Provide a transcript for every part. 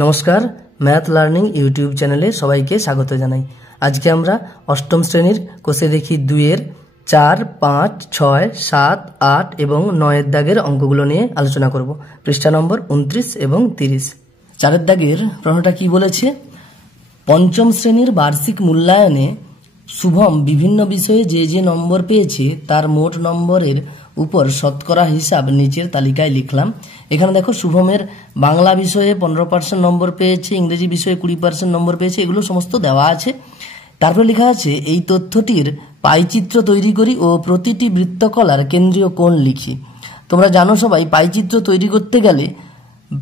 নমস্কার, math learning YouTube চ্যানেলে সবাইকে স্বাগত জানাই। আজকে আমরা অষ্টম শ্রেণীর কোষে দেখি 2-এর 4, 5, 6, 7, 8 এবং 9-এর দাগের অঙ্কগুলো নিয়ে আলোচনা করব। পৃষ্ঠা নম্বর 29 এবং 30। 4-এর দাগের প্রশ্নটা কি বলেছে? পঞ্চম শ্রেণীর বার্ষিক মূল্যায়নে শুভম বিভিন্ন বিষয়ে যে নম্বর পেয়েছে তার মোট নম্বরের উপর শতকরা হিসাব নিচের তালিকায় লিখলাম। এখানে দেখো, শুভমের বাংলা বিষয়ে 15% নম্বর পেয়েছে, ইংরেজি বিষয়ে 20% নম্বর পেয়েছে, এগুলো সমস্ত দেওয়া আছে। তারপরে লেখা আছে এই তথ্যটির পাইচিত্র তৈরি করি ও প্রতিটি বৃত্তকলার কেন্দ্রীয় কোণ লিখি। তোমরা জানো সবাই, পাইচিত্র তৈরি করতে গেলে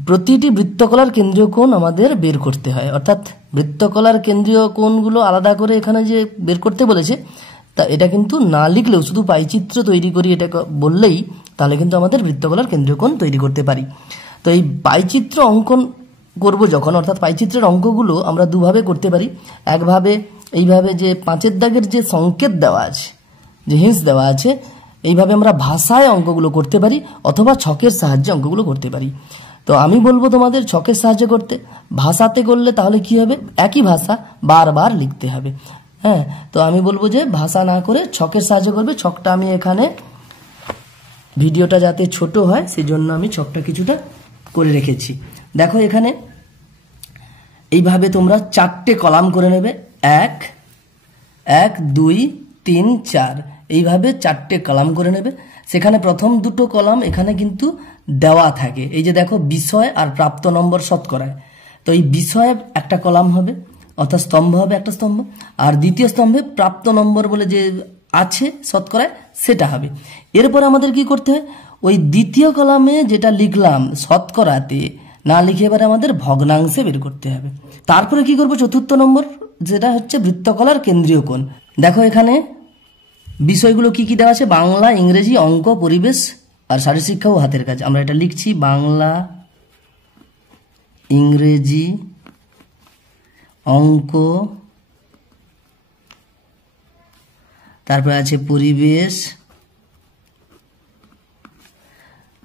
প্রতিটি বৃত্তকলার কেন্দ্রীয় কোণ আমাদের বের করতে হয়, অর্থাৎ বৃত্তকলার কেন্দ্রীয় কোণগুলো আলাদা করে এখানে যে বের করতে বলেছে তা এটা কিন্তু না লিখলেও শুধু পাইচিত্র তৈরি করি এটা বললেই তাহলে কিন্তু আমাদের বৃত্তকলার কেন্দ্রীয় কোণ তৈরি করতে পারি। তো এই পাইচিত্র অঙ্কন করব যখন, অর্থাৎ পাইচিত্রের অঙ্কগুলো আমরা দুভাবে করতে পারি। একভাবে এইভাবে যে 5-এর দাগের যে সংকেত দেওয়া আছে, যে হিন্স দেওয়া আছে, এইভাবে আমরা ভাষায় অঙ্কগুলো করতে পারি, অথবা ছকের সাহায্যে অঙ্কগুলো করতে পারি। তো আমি বলবো তোমাদের ছকের সাহায্যে করতে। ভাষাতে করলে তাহলে কি হবে, একই ভাষা বারবার লিখতে হবে। হ্যাঁ, তো আমি বলবো যে ভাষা না করে ছকের সাহায্য করবে। ছকটা আমি এখানে, ভিডিওটা যাতে ছোট হয় সেজন্য আমি ছকটা কিছুটা করে রেখেছি। দেখো এখানে এইভাবে তোমরা 4টে কলাম করে নেবে, 1, 1, 2, 3, 4, এইভাবে 4টে কলাম করে নেবে। সেখানে প্রথম দুটো কলাম এখানে কিন্তু দেওয়া থাকে, এই যে দেখো বিষয় আর প্রাপ্ত নম্বর শতকরায়। তো এই বিষয়ে একটা কলাম হবে, অর্থাৎ স্তম্ভ হবে, একটা স্তম্ভ, আর দ্বিতীয় স্তম্ভে প্রাপ্ত নম্বর বলে যে আছে শতকরায় সেটা হবে। এরপর আমাদের কি করতে হয়, ওই দ্বিতীয় কলামে যেটা লিখলাম শতকরাতে না লিখে এবারে আমাদের ভগ্নাংশে বের করতে হবে। তারপরে কি করব, চতুর্থ নম্বর যেটা হচ্ছে বৃত্তকলার কেন্দ্রীয় কোণ। দেখো এখানে বিষয়গুলো কি কি দেওয়া আছে, বাংলা, ইংরেজি, অঙ্ক, পরিবেশ আর শারীরশিক্ষা ও হাতের কাজ। আমরা এটা লিখছি বাংলা, ইংরেজি, অঙ্ক, তারপরে আছে পরিবেশ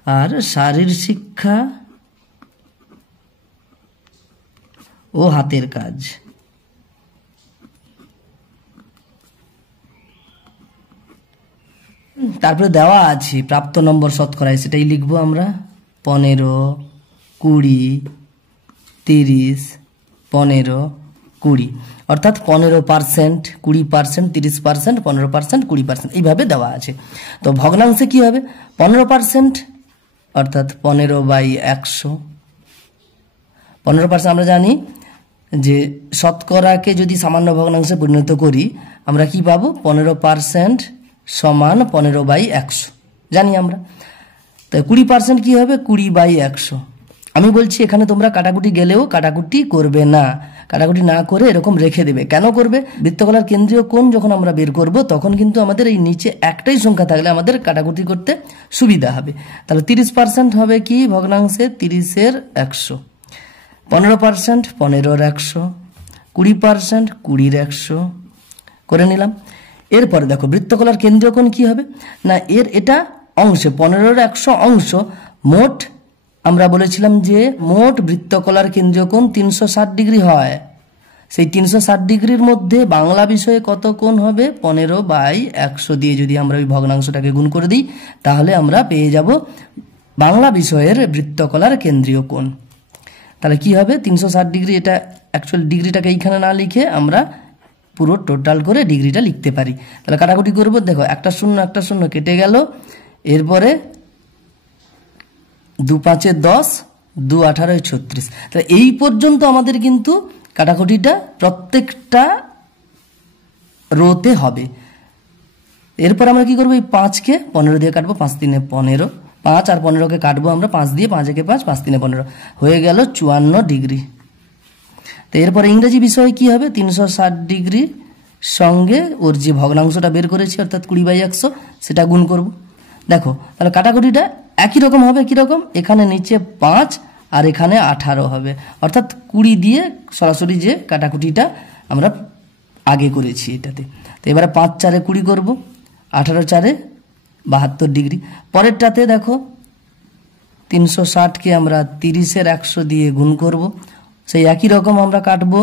আর শারীরশিক্ষা ও হাতের কাজ। তারপরে দেওয়া আছে প্রাপ্ত নম্বর শতকরায়, সেটাই লিখবো আমরা 15, 20, 30, 15, 20, অর্থাৎ 15%, 20%, 30%, 15%, 20%, এইভাবে দেওয়া আছে। তো ভগ্নাংশে কি হবে, 15% অর্থাৎ 15/100। 15% আমরা জানি যে শতকরাকে যদি সামান্য ভগ্নাংশে পরিণত করি আমরা কি পাবো, 15% সমান 15/100 জানি আমরা। তো 20% কি হবে, 20/100। আমি বলছি এখানে তোমরা কাটাকুটি গেলেও কাটাকুটি করবে না, কাটাকুটি না করে এরকম রেখে দেবে। কেন করবে, বৃত্তকলার কেন্দ্রীয় কোণ যখন আমরা বের করব তখন কিন্তু আমাদের এই নিচে একটাই সংখ্যা থাকলে আমাদের কাটাকুটি করতে সুবিধা হবে। তাহলে 30% হবে কি ভগ্নাংশে, 30-এর 100, 15% 15-এর 100, 20% 20-এর 100 করে নিলাম। এরপরে দেখো বৃত্তকলার কেন্দ্রীয় কোণ কি হবে না, এটা অংশে 15-এর 100 অংশ, মোট আমরা বলেছিলাম যে মোট বৃত্তকলার কেন্দ্রীয় কোণ 360 ডিগ্রি হয়। সেই 360 ডিগ্রির মধ্যে বাংলা বিষয়ে কত কোণ হবে, 15/100 দিয়ে যদি আমরা ওই ভগ্নাংশটাকে গুণ করে দিই তাহলে আমরা পেয়ে যাব বাংলা বিষয়ের বৃত্তকলার কেন্দ্রীয় কোণ। তাহলে কি হবে, 360 ডিগ্রি, এটা অ্যাকচুয়াল ডিগ্রিটাকে এইখানে না লিখে আমরা পুরো টোটাল করে ডিগ্রিটা লিখতে পারি। তাহলে কাটাকুটি করবো, দেখো একটা শূন্য কেটে গেল, এরপরে 2×5 = 10, 2×18 = 36। তাহলে এই পর্যন্ত আমাদের কিন্তু কাটাকুটিটা প্রত্যেকটা রোতে হবে। এরপর আমরা কি করবো, এই 5কে 15 দিয়ে কাটবো, 5×3 = 15, 5 আর 15কে কাটবো আমরা 5 দিয়ে, 5×1 = 5, 5×3 = 15, হয়ে গেল 54 ডিগ্রি। তো এরপরে ইংরেজি বিষয়ে কি হবে, 360 ডিগ্রি সঙ্গে ওর যে ভগ্নাংশটা বের করেছি অর্থাৎ 20/100 সেটা গুণ করব। দেখো তাহলে কাটাকুটিটা একই রকম হবে, কিরকম, এখানে নিচে 5 আর এখানে 18 হবে, অর্থাৎ 20 দিয়ে সরাসরি যে কাটাকুটিটা আমরা আগে করেছি এটাতে। তো এবারে 5×4 = 20 করবো, 18×4 = 72 ডিগ্রি। পরেরটাতে দেখো 360 কে আমরা 30-এর 100 দিয়ে গুণ করব, সেই একই রকম আমরা কাটবো।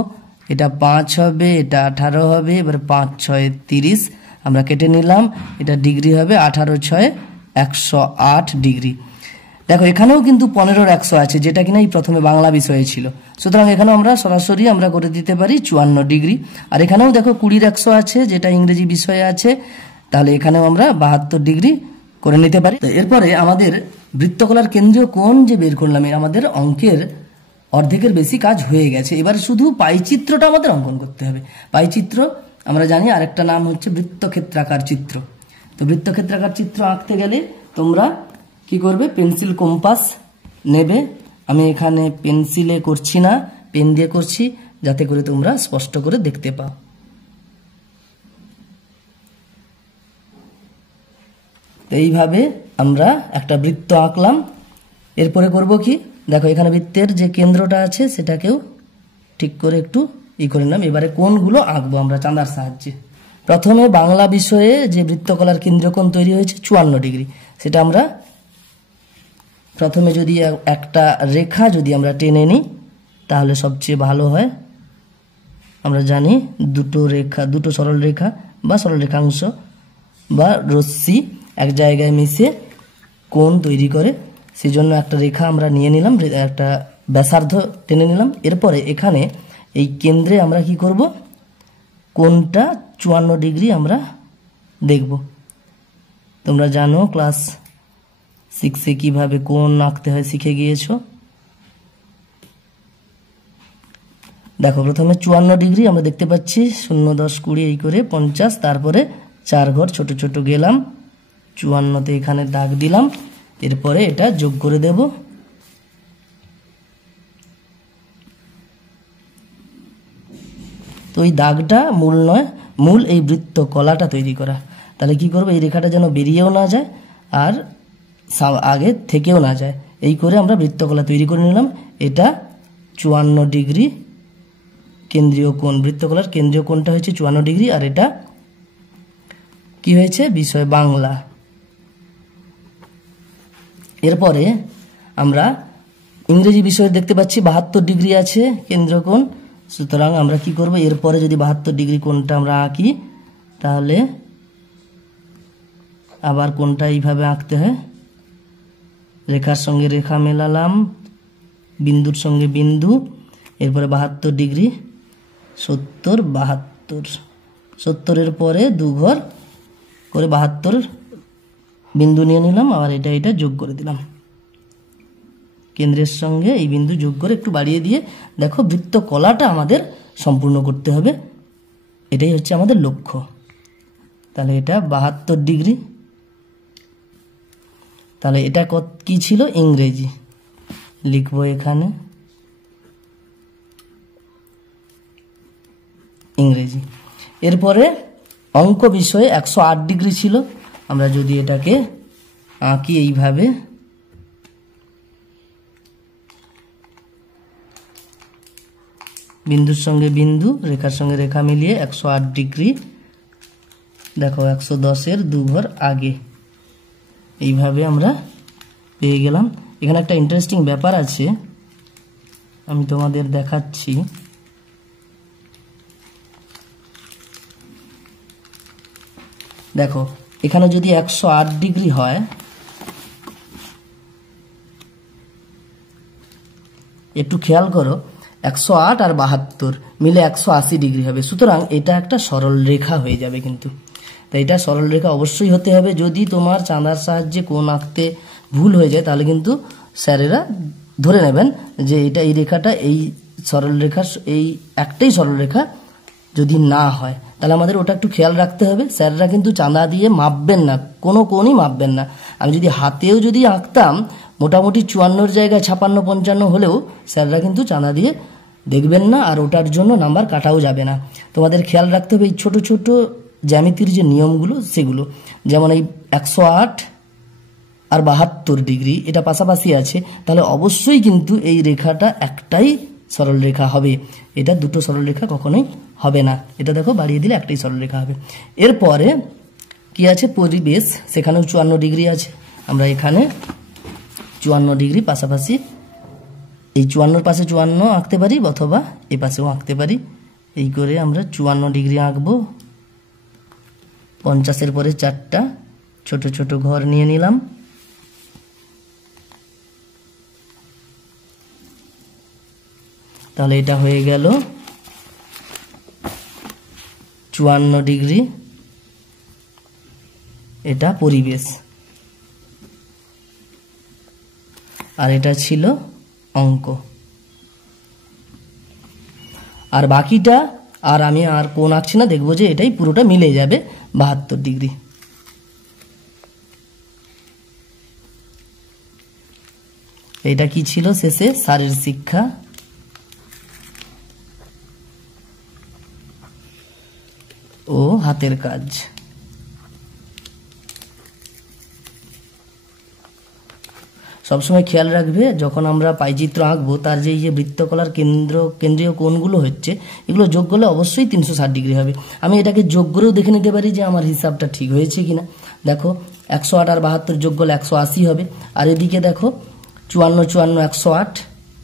এটা 5 হবে, এটা 18 হবে। এবার 5 6 30 আমরা কেটে নিলাম। এটা ডিগ্রি হবে 18 6 108 ডিগ্রি। দেখো এখানেও কিন্তু 15 এর 100 আছে, যেটা কিনা এই প্রথমে বাংলা বিষয়ে ছিল। সুতরাং এখানেও আমরা সরাসরি আমরা করে দিতে পারি 54 ডিগ্রি। আর এখানেও দেখো 20 এর 100 আছে, যেটা ইংরেজি বিষয়ে আছে, তাহলে এখানেও আমরা 72 ডিগ্রি করে নিতে পারি। এরপরে আমাদের বৃত্তকলার কেন্দ্রীয় কোণ যে বের করলাম, আমাদের অঙ্কের অর্ধেকের বেশি কাজ হয়ে গেছে। এবার শুধু পাইচিত্রটা আমাদের অঙ্কন করতে হবে। পাইচিত্র আমরা জানি আরেকটা নাম হচ্ছে বৃত্তক্ষেত্রাকার চিত্র। তো বৃত্তক্ষেত্রাকার চিত্র আঁকতে গেলে তোমরা কি করবে, পেন্সিল কম্পাস নেবে। আমি এখানে পেন্সিলে করছি না, পেন দিয়ে করছি, যাতে করে তোমরা স্পষ্ট করে দেখতে পাও। এইভাবে আমরা একটা বৃত্ত আঁকলাম। এরপরে করব কি, দেখো এখানে বৃত্তের যে কেন্দ্রটা আছে সেটাকেও ঠিক করে একটু করে নিলাম। এবারে কোণগুলো আঁকবো আমরা চাঁদার সাহায্যে। প্রথমে বাংলা বিষয়ে যে বৃত্তকলার কেন্দ্রকোণ তৈরি হয়েছে 54 ডিগ্রি, সেটা আমরা প্রথমে যদি একটা রেখা যদি আমরা টেনে নিই তাহলে সবচেয়ে ভালো হয়। আমরা জানি দুটো সরল রেখা বা সরল রেখাংশ বা রশ্মি এক জায়গায় মিশে কোণ তৈরি করে, সেজন্য একটা রেখা আমরা নিয়ে নিলাম, একটা ব্যাসার্ধ টেনে নিলাম। এরপরে এখানে এই কেন্দ্রে আমরা কি করব, কোণটা 54 ডিগ্রি আমরা দেখব। তোমরা জানো ক্লাস 6-এ কিভাবে কোণ আঁকতে হয় শিখে গিয়েছো। দেখো প্রথমে 54 ডিগ্রি আমরা দেখতে পাচ্ছি, 0 10 20 এই করে 50, তারপরে 4 ঘর ছোট ছোট গেলাম, 54তে এখানে দাগ দিলাম। এরপরে এটা যোগ করে দেব। তো এই দাগটা মূল নয়, মূল এই বৃত্ত কলাটা তৈরি করা। তাহলে কি করব, এই রেখাটা যেন বেরিয়েও না যায় আর আগে থেকেও না যায়, এই করে আমরা বৃত্তকলা তৈরি করে নিলাম। এটা 54 ডিগ্রি কেন্দ্রীয় কোণ। বৃত্তকলার কেন্দ্রীয় কোণটা হচ্ছে 54 ডিগ্রি। আর এটা কি হয়েছে, বিষয় বাংলা। এরপরে আমরা ইংরেজি বিষয়ে দেখতে পাচ্ছি 72 ডিগ্রি আছে কেন্দ্রকোণ। সুতরাং আমরা কি করব, এরপরে যদি 72 ডিগ্রি কোণটা আমরা আঁকি, তাহলে আবার কোণটা এইভাবে আঁকতে হয়। রেখার সঙ্গে রেখা মেলালাম, বিন্দুর সঙ্গে বিন্দু, এরপরে 72 ডিগ্রি, 70 72, 70-এর পরে 2 ঘর করে 72 বিন্দু নিয়ে নিলাম। আর এটা যোগ করে দিলাম, কেন্দ্রের সঙ্গে এই বিন্দু যোগ করে একটু বাড়িয়ে দিয়ে দেখো বৃত্ত কলাটা আমাদের সম্পূর্ণ করতে হবে। এটাই হচ্ছে আমাদের লক্ষ্য। তাহলে এটা 72 ডিগ্রি। তাহলে এটা কি ছিল, ইংরেজি লিখবো এখানে, ইংরেজি। এরপরে অঙ্ক বিষয়ে 108 ডিগ্রি ছিল। আমরা যদি এটাকে আঁকি এইভাবে, বিন্দুর সঙ্গে বিন্দু, রেখার সঙ্গে রেখা মিলিয়ে 108 ডিগ্রি। দেখো 110-এর 2 ঘর আগে, এইভাবে আমরা পেয়ে গেলাম। এখানে একটা ইন্টারেস্টিং ব্যাপার আছে, আমি তোমাদের দেখাচ্ছি। দেখো এখানে যদি 108 ডিগ্রি হয়, একটু খেয়াল করো, 108 আর 72 মিলে 180 ডিগ্রি হবে। সুতরাং এটা একটা সরল রেখা হয়ে যাবে। কিন্তু তাই এটা সরল রেখা অবশ্যই হতে হবে। যদি তোমার চাঁদার সাহায্যে কোণ আঁকতে ভুল হয়ে যায়, তাহলে কিন্তু স্যারেরা ধরে নেবেন যে এটা এই রেখাটা এই সরল রেখা, এই একটাই সরল রেখা যদি না হয়, তাহলে আমাদের ওটা একটু খেয়াল রাখতে হবে। স্যাররা কিন্তু চাঁদা দিয়ে মাপবেন না, কোনো কোণই মাপবেন না। আমি যদি হাতেও যদি আঁকতাম, মোটামুটি 54-এর জায়গায় 56 55 হলেও স্যাররা কিন্তু চাঁদা দিয়ে দেখবেন না, আর ওটার জন্য নাম্বার কাটাও যাবে না। তোমাদের খেয়াল রাখতে হবে এই ছোট ছোট জ্যামিতির যে নিয়মগুলো, সেগুলো। যেমন এই 108 আর 72 ডিগ্রি এটা পাশাপাশি আছে, তাহলে অবশ্যই কিন্তু এই রেখাটা একটাই সরল রেখা হবে। এটা দুটো সরল রেখা কখনোই হবে না। এটা দেখো বাড়িয়ে দিলে একটাই সরল রেখা হবে। এরপরে কি আছে, পরিবেশ, সেখানেও 54 ডিগ্রি আছে। আমরা এখানে 54 ডিগ্রি পাশাপাশি এই 54 পাশে 54 আঁকতে পারি অথবা এই পাশেও আঁকতে পারি। এই করে আমরা 54 ডিগ্রি আঁকবো। 50-এর পরে 4টা ছোট ছোট ঘর নিয়ে নিলাম। তাহলে এটা হয়ে গেল 54 ডিগ্রি। এটা পরিবেশ, আর এটা ছিল অঙ্ক। আর বাকিটা আর আমি আর কোণ আঁকছি না, দেখবো যে এটাই পুরোটা মিলে যাবে 72 ডিগ্রি। এটা কি ছিল শেষে? শারীর শিক্ষা। ও হাতের কাজ। সবসময় খেয়াল রাখবে যখন আমরা পাইচিত্র আঁকবো তার যে এই যে বৃত্তকলার কেন্দ্রীয় কোণগুলো হচ্ছে এগুলো যোগ করলে অবশ্যই 360 ডিগ্রি হবে। আমি এটাকে যোগ করেও দেখে নিতে পারি যে আমার হিসাবটা ঠিক হয়েছে কিনা। দেখো 108 আর 72 যোগ করলে 180 হবে। আর এদিকে দেখো 54 54 108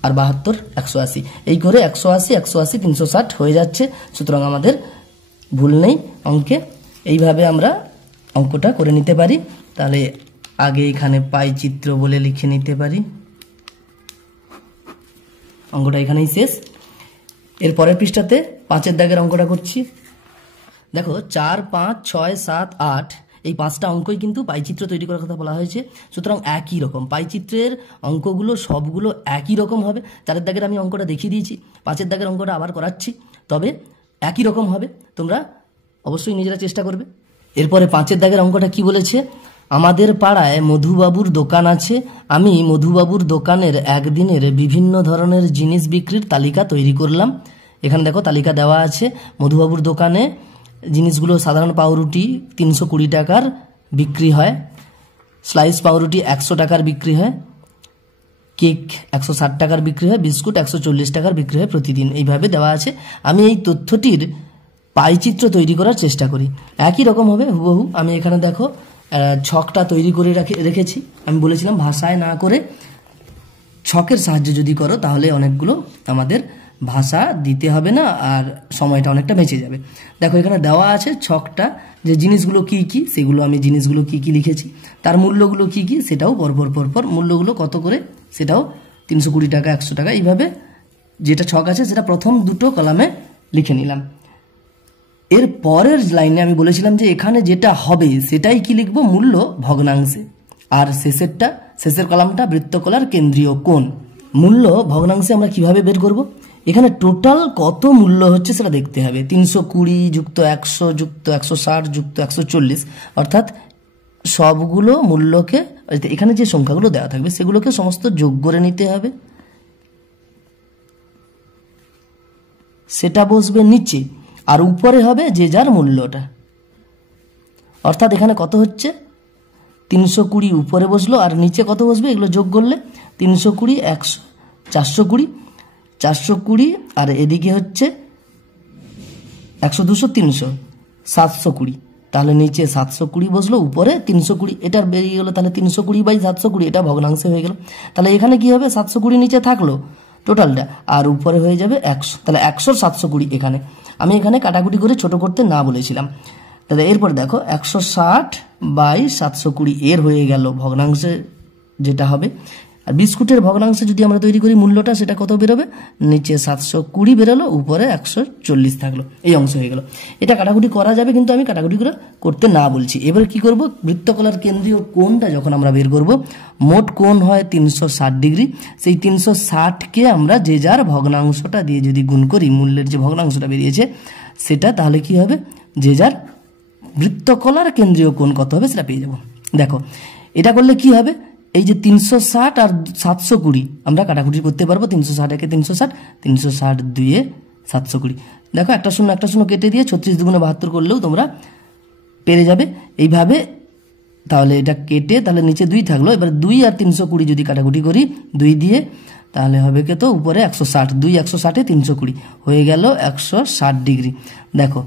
আর 72 180, এই করে 180 180 360 হয়ে যাচ্ছে। সুতরাং আমাদের ভুল নেই অঙ্কে। এইভাবে আমরা অঙ্কটা করে নিতে পারি। তাহলে আগে এখানে পাই চিত্র বলে লিখে নিতে পারি। অঙ্কটা এখানেই শেষ। এর পরের পৃষ্ঠাতে 5-এর দাগের অঙ্কটা করছি। দেখো 4 5 6 7 8 এই 5টা অঙ্কই কিন্তু পাইচিত্র তৈরি করার কথা বলা হয়েছে। সুতরাং একই রকম পাইচিত্রের অঙ্কগুলো সবগুলো একই রকম হবে। 4-এর দাগের আমি অঙ্কটা দেখিয়ে দিয়েছি, 5-এর দাগের অঙ্কটা আবার করাচ্ছি, তবে একই রকম হবে। তোমরা অবশ্যই নিজেরা চেষ্টা করবে। এরপরে 5-এর দাগের অঙ্কটা কি বলেছে? আমাদের পাড়ায় মধুবাবুর দোকান আছে। আমি মধুবাবুর দোকানের একদিনের বিভিন্ন ধরনের জিনিস বিক্রির তালিকা তৈরি করলাম। এখানে দেখো তালিকা দেওয়া আছে। মধুবাবুর দোকানে জিনিসগুলো সাধারণ পাউরুটি 320 টাকার বিক্রি হয়, স্লাইস পাউরুটি 100 টাকার বিক্রি হয়, কেক 160 টাকার বিক্রি হয়, বিস্কুট 140 টাকার বিক্রি হয় প্রতিদিন। এইভাবে দেওয়া আছে। আমি এই তথ্যটির পাইচিত্র তৈরি করার চেষ্টা করি। একই রকম হবে হুবহু। আমি এখানে দেখো ছকটা তৈরি করে রেখেছি। আমি বলেছিলাম ভাষায় না করে ছকের সাহায্যে যদি করো তাহলে অনেকগুলো আমাদের ভাষা দিতে হবে না আর সময়টা অনেকটা বেঁচে যাবে। দেখো এখানে দেওয়া আছে ছকটা, যে জিনিসগুলো কি কি সেগুলো আমি জিনিসগুলো কি কি লিখেছি, তার মূল্যগুলো কি কি সেটাও পরপর মূল্যগুলো কত করে সেটাও 320 টাকা 100 টাকা, এইভাবে যেটা ছক আছে সেটা প্রথম দুটো কলামে লিখে নিলাম। এর পরের লাইনে আমি বলেছিলাম যে এখানে যেটা হবে সেটাই কি লিখবো? মূল্য ভগ্নাংশে। আর শেষের কলামটা বৃত্তকলার কেন্দ্রীয় কোণ। মূল্য ভগ্নাংশে আমরা কিভাবে বের করব? এখানে টোটাল কত মূল্য হচ্ছে সেটা দেখতে হবে। 320 যুক্ত 100 যুক্ত 160 যুক্ত 140, অর্থাৎ সবগুলো মূল্যকে এখানে যে সংখ্যাগুলো দেওয়া থাকবে সেগুলোকে সমস্ত যোগ করে নিতে হবে। সেটা বসবে নিচে, আর উপরে হবে যে যার মূল্যটা। অর্থাৎ এখানে কত হচ্ছে? 320 উপরে বসলো, আর নিচে কত বসবে? এগুলো যোগ করলে 320 100 420 420, আর এদিকে হচ্ছে 100 200 300 720। তাহলে নিচে 720 বসলো, উপরে 320। এটার বেরিয়ে গেলো তাহলে 320/720, এটা ভগ্নাংশে হয়ে গেল। তাহলে এখানে কি হবে? 720 নিচে থাকলো টোটালটা, আর উপরে হয়ে যাবে 100। তাহলে 100 720 এখানে আমি এখানে কাটাকুটি করে ছোট করতে না বলেছিলাম। তাহলে এরপর দেখো 160/720 এর হয়ে গেল ভগ্নাংশে যেটা হবে। আর বিস্কুটের ভগ্নাংশে যদি আমরা তৈরি করি মূল্যটা, সেটা কত বেরোবে? নিচে 720 বেরোলো, উপরে 140 থাকলো, এই অংশ হয়ে গেল। এটা কাটাকুটি করা যাবে, কিন্তু আমি কাটাকুটি করে করতে না বলছি। এবার কি করব? বৃত্তকলার কেন্দ্রীয় কোণটা যখন আমরা বের করব, মোট কোণ হয় 360 ডিগ্রি। সেই 360কে আমরা যে যার ভগ্নাংশটা দিয়ে যদি গুণ করি, মূল্যের যে ভগ্নাংশটা বেরিয়েছে সেটা, তাহলে কি হবে? যে যার বৃত্তকলার কেন্দ্রীয় কোণ কত হবে সেটা পেয়ে যাব। দেখো এটা করলে কি হবে? এই যে 360 আর 720 আমরা কাটাকুটি করতে পারবো। 360 একে 360, 360 2 720। দেখো একটা শূন্য কেটে দিয়ে 36 2 72 করলেও তোমরা পেরে যাবে এইভাবে। তাহলে এটা কেটে তাহলে নিচে 2 থাকলো। এবার 2 আর 320 যদি কাটাকুটি করি 2 দিয়ে, তাহলে হবে কত? উপরে 160, 2 160 320 হয়ে গেল 160 ডিগ্রি। দেখো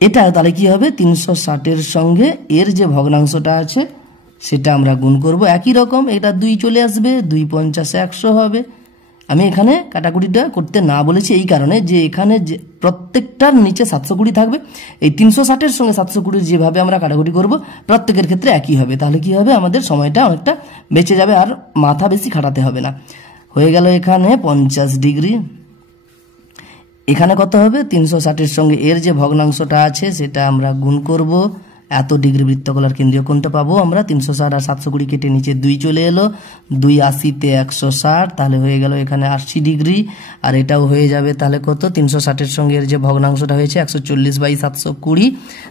এটা তাহলে কি হবে? 360-এর সঙ্গে এর যে ভগ্নাংশটা আছে সেটা আমরা গুণ করব। একই রকম এটা 2 চলে আসবে, 2 50 100 হবে, আমি এখানে কাটাকুটিটা করতে না বলেছি এই কারণে যে এখানে যে প্রত্যেকটার নিচে 720 থাকবে, এই 360-এর সঙ্গে 720 যেভাবে আমরা কাটাকুটি করব প্রত্যেকের ক্ষেত্রে একই হবে। তাহলে কি হবে, আমাদের সময়টা অনেকটা বেঁচে যাবে আর মাথা বেশি খাটাতে হবে না। হয়ে গেল এখানে 50 ডিগ্রি। এখানে কত হবে, 360-এর সঙ্গে এর যে ভগ্নাংশটা আছে সেটা আমরা গুণ করব। এত ডিগ্রি বৃত্তকলার কেন্দ্রীয় কোণটা পাবো আমরা। 360 আর 720 কেটে নিচে 2 চলে এলো, 280-তে 160, তাহলে হয়ে গেল এখানে 80 ডিগ্রি। আর এটাও হয়ে যাবে তাহলে কত, 360-এর সঙ্গে এর যে ভগ্নাংশটা হয়েছে 140/720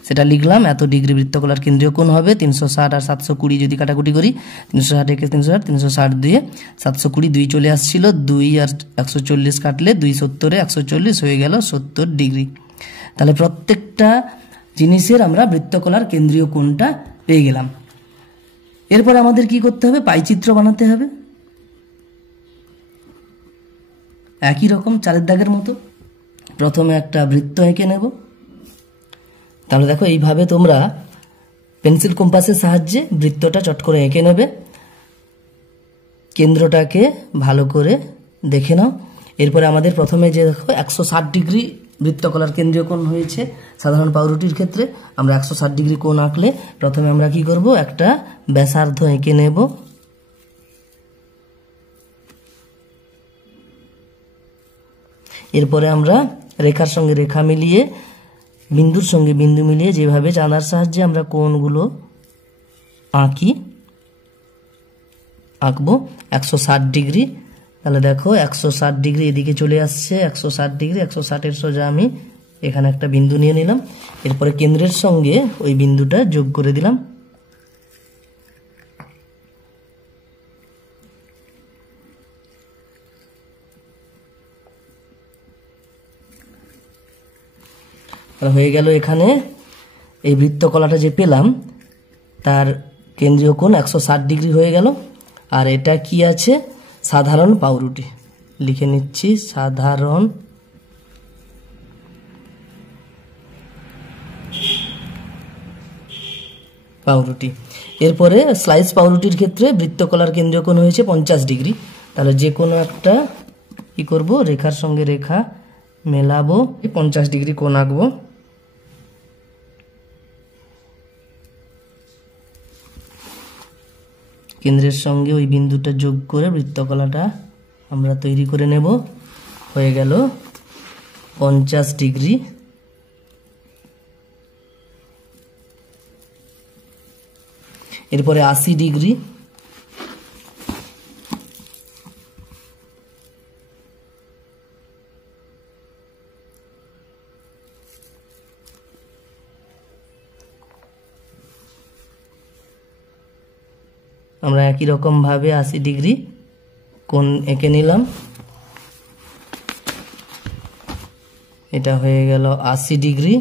সেটা লিখলাম। এত ডিগ্রি বৃত্তকলার কেন্দ্রীয় কোণ হবে। 360 আর 720 যদি কাটাকুটি করি, 360 একে 360, 360 দিয়ে 720, 2 চলে আসছিল, 2 আর 140 কাটলে 270-এ 140 হয়ে গেল 70 ডিগ্রি। তাহলে প্রত্যেকটা জিনিসের আমরা বৃত্তকলার কেন্দ্রীয় কোণটা পেয়ে গেলাম। এরপর আমাদের কি করতে হবে, পাইচিত্র বানাতে হবে একই রকম চারের দাগের মতো। প্রথমে একটা বৃত্ত এঁকে নেব। তাহলে দেখো এইভাবে তোমরা পেন্সিল কম্পাসের সাহায্যে বৃত্তটা চট করে এঁকে নেবে। কেন্দ্রটাকে ভালো করে দেখে নাও। এরপরে আমাদের প্রথমে যে দেখো 160 ডিগ্রি বৃত্তকলার কেন্দ্রীয় কোণ হয়েছে সাধারণ পাউরুটির ক্ষেত্রে। আমরা 160 ডিগ্রি কোণ আঁকলে প্রথমে আমরা কি করব, একটা ব্যাসার্ধ এঁকে নেব। এরপরে আমরা রেখার সঙ্গে রেখা মিলিয়ে, বিন্দুর সঙ্গে বিন্দু মিলিয়ে যেভাবে চাঁদার সাহায্যে আমরা কোণগুলো আঁকবো 160 ডিগ্রি। তাহলে দেখো 160 ডিগ্রি এদিকে চলে আসছে, 160 ডিগ্রি, 160-এর সোজা আমি এখানে একটা বিন্দু নিয়ে নিলাম। এরপরে কেন্দ্রের সঙ্গে ওই বিন্দুটা যোগ করে দিলাম। তাহলে হয়ে গেল এখানে এই বৃত্তকলাটা যে পেলাম তার কেন্দ্রীয় কোণ 160 ডিগ্রি হয়ে গেল। আর এটা কি আছে, সাধারণ পাউরুটি লিখে নিচ্ছি, সাধারণ পাউরুটি। এরপরে স্লাইস পাউরুটির ক্ষেত্রে বৃত্তকলার কেন্দ্রীয় কোণ হয়েছে 50 ডিগ্রি। তাহলে যে কোনো একটা কি করব, রেখার সঙ্গে রেখা মেলাবো, 50 ডিগ্রি কোণ আঁকবো। কেন্দ্রের সঙ্গে ওই বিন্দুটা যোগ করে বৃত্তকলাটা আমরা তৈরি করে নেব। হয়ে গেল 50 ডিগ্রি। এরপরে 80 ডিগ্রি। আমরা একই রকম ভাবে 80 ডিগ্রি কোণ এঁকে নিলাম। এটা হয়ে গেল 80 ডিগ্রি।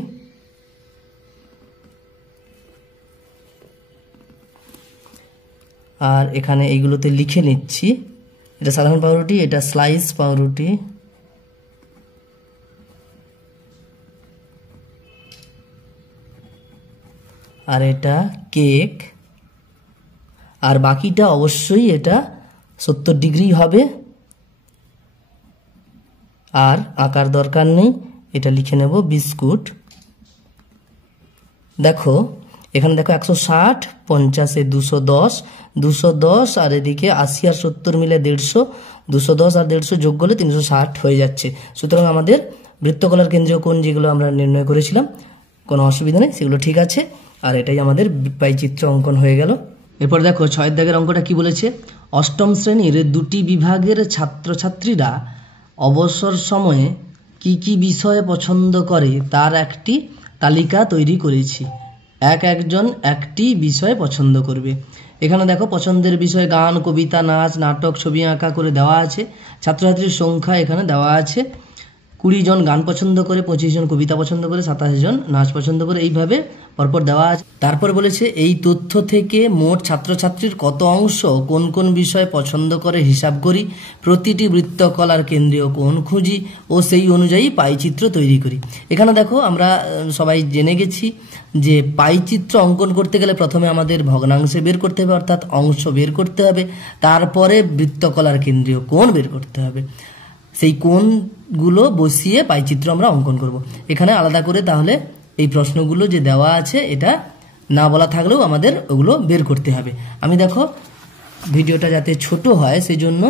আর এখানে এইগুলোতে লিখে নিচ্ছি, এটা সাধারণ পাউরুটি, এটা স্লাইস পাউরুটি, আর এটা কেক। আর বাকিটা অবশ্যই এটা 70 ডিগ্রি হবে। আর আঁকার দরকার নেই, এটা লিখে নেব বিস্কুট। দেখো এখানে দেখো 160, 50-এ 210, 210 আর এদিকে 80 আর 70 মিলে 150, 210 আর 150 যোগ করলে 360 হয়ে যাচ্ছে। সুতরাং আমাদের বৃত্তকলার কেন্দ্রীয় কোণ যেগুলো আমরা নির্ণয় করেছিলাম কোনো অসুবিধা নেই, সেগুলো ঠিক আছে। আর এটাই আমাদের পাইচিত্র অঙ্কন হয়ে গেল। এরপর দেখো 6 দাগের অঙ্কটা কি বলেছে, অষ্টম শ্রেণীর 2টি বিভাগের ছাত্রছাত্রীরা অবসর সময়ে কি কি বিষয় পছন্দ করে তার একটি তালিকা তৈরি করেছি। একজন একটি বিষয় পছন্দ করবে। এখানে দেখো পছন্দের বিষয় গান, কবিতা, নাচ, নাটক, ছবি আঁকা করে দেওয়া আছে। ছাত্রছাত্রীর সংখ্যা এখানে দেওয়া আছে, 20 জন গান পছন্দ করে, 25 জন কবিতা পছন্দ করে, 27 জন নাচ পছন্দ করে, এইভাবে পরপর দেওয়া আছে। তারপর বলেছে এই তথ্য থেকে মোট ছাত্রছাত্রীর কত অংশ কোন কোন বিষয় পছন্দ করে হিসাব করি, প্রতিটি বৃত্তকলার কেন্দ্রীয় কোণ খুঁজি ও সেই অনুযায়ী পাইচিত্র তৈরি করি। এখানে দেখো আমরা সবাই জেনে গেছি যে পাইচিত্র অঙ্কন করতে গেলে প্রথমে আমাদের ভগ্নাংশে বের করতে হবে, অর্থাৎ অংশ বের করতে হবে, তারপরে বৃত্তকলার কেন্দ্রীয় কোণ বের করতে হবে। সেই কোণগুলো বসিয়ে পাইচিত্র আমরা অঙ্কন করব। এখানে আলাদা করে তাহলে এই প্রশ্নগুলো যে দেওয়া আছে এটা না বলা থাকলেও আমাদের ওগুলো বের করতে হবে। আমি দেখো ভিডিওটা যাতে ছোট হয় সেই জন্য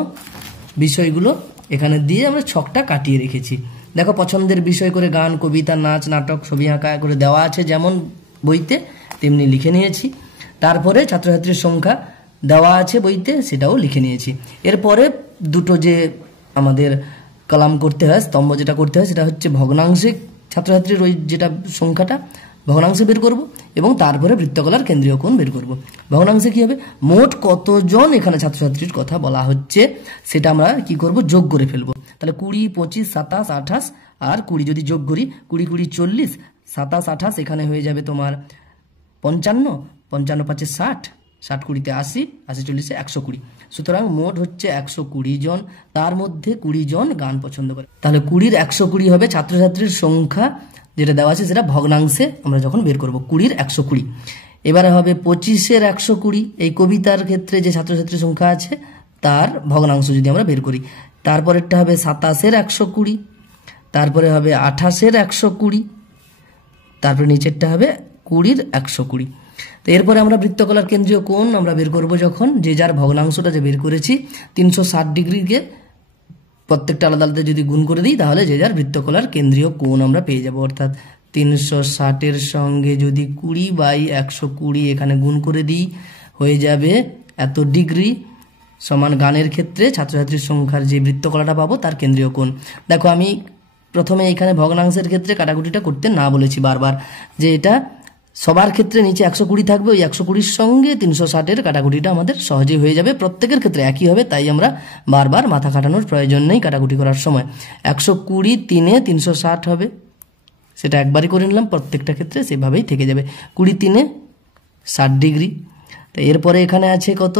বিষয়গুলো এখানে দিয়ে আমরা ছকটা কাটিয়ে রেখেছি। দেখো পছন্দের বিষয় করে গান, কবিতা, নাচ, নাটক, ছবি আঁকা করে দেওয়া আছে যেমন বইতে তেমনি লিখে নিয়েছি। তারপরে ছাত্রছাত্রীর সংখ্যা দেওয়া আছে বইতে, সেটাও লিখে নিয়েছি। এরপরে দুটো যে আমাদের কলাম করতে হয়, স্তম্ভ যেটা করতে হয়, সেটা হচ্ছে ভগ্নাংশে ছাত্রছাত্রীর ওই যেটা সংখ্যাটা ভগ্নাংশে বের করব এবং তারপরে বৃত্তকলার কেন্দ্রীয় কোণ বের করব। ভগ্নাংশে কি হবে, মোট কতজন এখানে ছাত্রছাত্রীর কথা বলা হচ্ছে সেটা আমরা কি করব, যোগ করে ফেলবো। তাহলে 20, 25, 27, 28 আর 20 যদি যোগ করি 20, 20, 40, 27, 28 এখানে হয়ে যাবে তোমার 55, 55 5 60, 60 20 80, 80 40 120। সুতরাং মোট হচ্ছে 120 জন, তার মধ্যে 20 জন গান পছন্দ করে। তাহলে 20-র 120 হবে ছাত্রছাত্রীর সংখ্যা যেটা দেওয়া আছে সেটা ভগ্নাংশে আমরা যখন বের করব 20-র 120। এবারে হবে 25-এর 120, এই কবিতার ক্ষেত্রে যে ছাত্রছাত্রীর সংখ্যা আছে তার ভগ্নাংশ যদি আমরা বের করি। তারপরেরটা হবে 27-এর 120, তারপরে হবে 28-এর 120, তারপরে নিচেরটা হবে 20-র 120। তো এরপরে আমরা বৃত্তকলার কেন্দ্রীয় কোণ আমরা বের করব যখন যে যার ভগ্নাংশটা যে বের করেছি 360 ডিগ্রিকে প্রত্যেকটা আলাদা আলাদা যদি গুণ করে দিই তাহলে যে যার বৃত্তকলার কেন্দ্রীয় কোণ আমরা পেয়ে যাব। অর্থাৎ 360-এর সঙ্গে যদি 20/120 এখানে গুণ করে দিই হয়ে যাবে এত ডিগ্রি সমান গানের ক্ষেত্রে ছাত্রছাত্রীর সংখ্যার যে বৃত্তকলাটা পাবো তার কেন্দ্রীয় কোণ। দেখো আমি প্রথমে এখানে ভগ্নাংশের ক্ষেত্রে কাটাকুটিটা করতে না বলেছি বারবার, যে এটা সবার ক্ষেত্রে নিচে 120 থাকবে, ওই 120-র সঙ্গে 360-এর কাটাকুটিটা আমাদের সহজেই হয়ে যাবে, প্রত্যেকের ক্ষেত্রে একই হবে, তাই আমরা বারবার মাথা খাটানোর প্রয়োজন নেই কাটাকুটি করার সময়। 120 3-এ 360 হবে, সেটা একবারই করে নিলাম, প্রত্যেকটা ক্ষেত্রে সেভাবেই থেকে যাবে। 20 3-এ 60 ডিগ্রি। তো এরপরে এখানে আছে কত,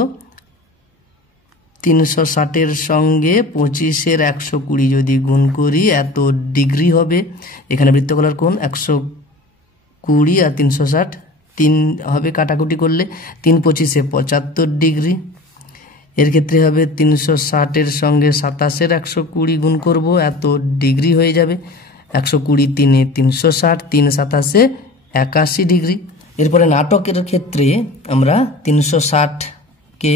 360-এর সঙ্গে 25-এর 120 যদি গুণ করি এত ডিগ্রি হবে। এখানে বৃত্তকলার কোণ 120 আর 360 3 হবে কাটাকুটি করলে, 3 25-এ 75 ডিগ্রি। এর ক্ষেত্রে হবে 360-এর সঙ্গে 27-এর 120 গুণ করব, এত ডিগ্রি হয়ে যাবে। 120 3-এ 360, 3 27-এ 81 ডিগ্রি। এরপরে নাটকের ক্ষেত্রে আমরা 360-কে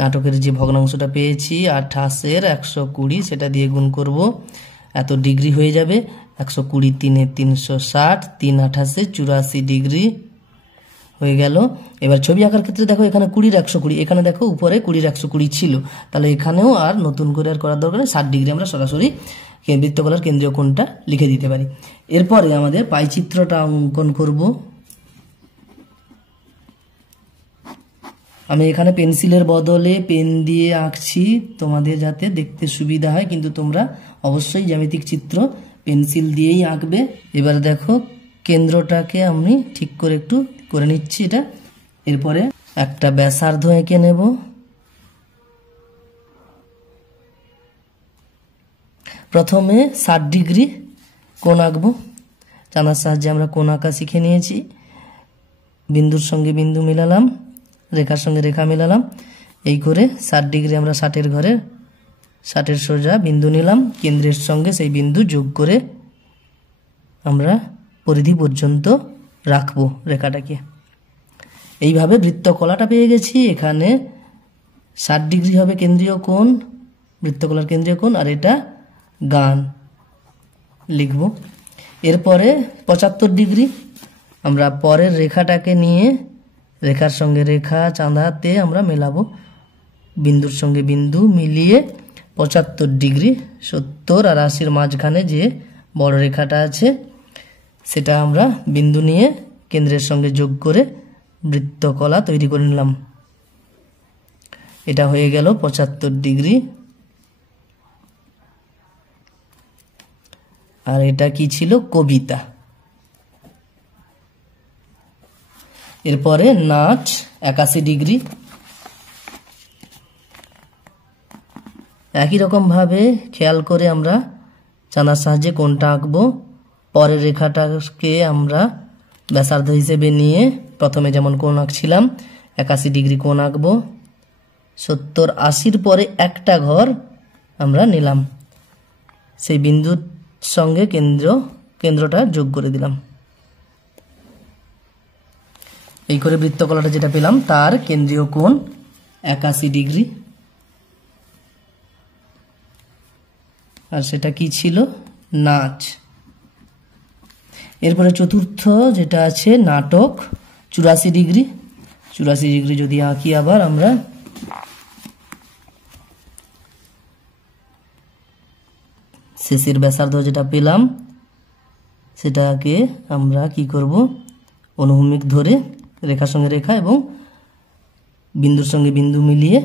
নাটকের যে ভগ্নাংশটা পেয়েছি 28-এর 120 সেটা দিয়ে গুণ করব, এত ডিগ্রি হয়ে যাবে। 120 3-এ 360, 3 28-এ 84 ডিগ্রি হয়ে গেল। এবার ছবি আঁকার ক্ষেত্রে দেখো এখানে 20-র 120, এখানে দেখো উপরে 20-র 120 ছিল, তাহলে এখানেও আর নতুন করে আর করার দরকার নেই, 60 ডিগ্রি আমরা সরাসরি বৃত্তকলার কেন্দ্রীয় কোণটা লিখে দিতে পারি। এরপরে আমাদের পাইচিত্রটা অঙ্কন করব। আমি এখানে পেন্সিলের বদলে পেন দিয়ে আঁকছি তোমাদের যাতে দেখতে সুবিধা হয়, কিন্তু তোমরা অবশ্যই জ্যামিতিক চিত্র পেন্সিল দিয়েই আঁকবে। এবার দেখো কেন্দ্রটাকে আমি ঠিক করে একটু করে নিচ্ছি এটা। এরপরে একটা ব্যাসার্ধ এঁকে নেব। প্রথমে 60 ডিগ্রি কোণ আঁকবো, চাঁদার সাহায্যে আমরা কোণ আঁকা শিখে নিয়েছি। বিন্দুর সঙ্গে বিন্দু মিলালাম, রেখার সঙ্গে রেখা মিলালাম, এই করে 60 ডিগ্রি আমরা 60-এর ঘরে 60-এর সোজা বিন্দু নিলাম, কেন্দ্রের সঙ্গে সেই বিন্দু যোগ করে আমরা পরিধি পর্যন্ত রাখবো রেখাটাকে। এইভাবে বৃত্তকলাটা পেয়ে গেছি। এখানে 60 ডিগ্রি হবে কেন্দ্রীয় কোণ, বৃত্তকলার কেন্দ্রীয় কোণ, আর এটা গান লিখব। এরপরে 75 ডিগ্রি আমরা পরের রেখাটাকে নিয়ে রেখার সঙ্গে রেখা চাঁদাতে আমরা মেলাবো, বিন্দুর সঙ্গে বিন্দু মিলিয়ে 75 ডিগ্রি, 70 আর 80-র মাঝখানে যে বড় রেখাটা আছে সেটা আমরা বিন্দু নিয়ে কেন্দ্রের সঙ্গে যোগ করে বৃত্তকলা তৈরি করে নিলাম। এটা হয়ে গেল 75 ডিগ্রি। আর এটা কি ছিল, কবিতা। এরপরে নাচ 81 ডিগ্রি। একই রকম ভাবে খেয়াল করে আমরা চাঁদার সাহায্যে কোণটা আঁকবো। পরের রেখাটাকে আমরা ব্যাসার্ধ হিসেবে নিয়ে প্রথমে যেমন কোণ আঁকছিলাম 81 ডিগ্রি কোণ আঁকবো। 70 80-র পরে একটা ঘর আমরা নিলাম, সেই বিন্দুর সঙ্গে কেন্দ্রটা যোগ করে দিলাম। এই করে বৃত্তকলাটা যেটা পেলাম তার কেন্দ্রীয় কোণ 81 ডিগ্রি। আর সেটা কি ছিল? নাচ। এরপরে চতুর্থ যেটা আছে নাটক 84 ডিগ্রি। 84 ডিগ্রি যদি আঁকি আবার আমরা, শেষের ব্যাসার্ধ যেটা পেলাম সেটাকে আমরা কি করব? অনুভূমিক ধরে রেখার সঙ্গে রেখা এবং বিন্দুর সঙ্গে বিন্দু মিলিয়ে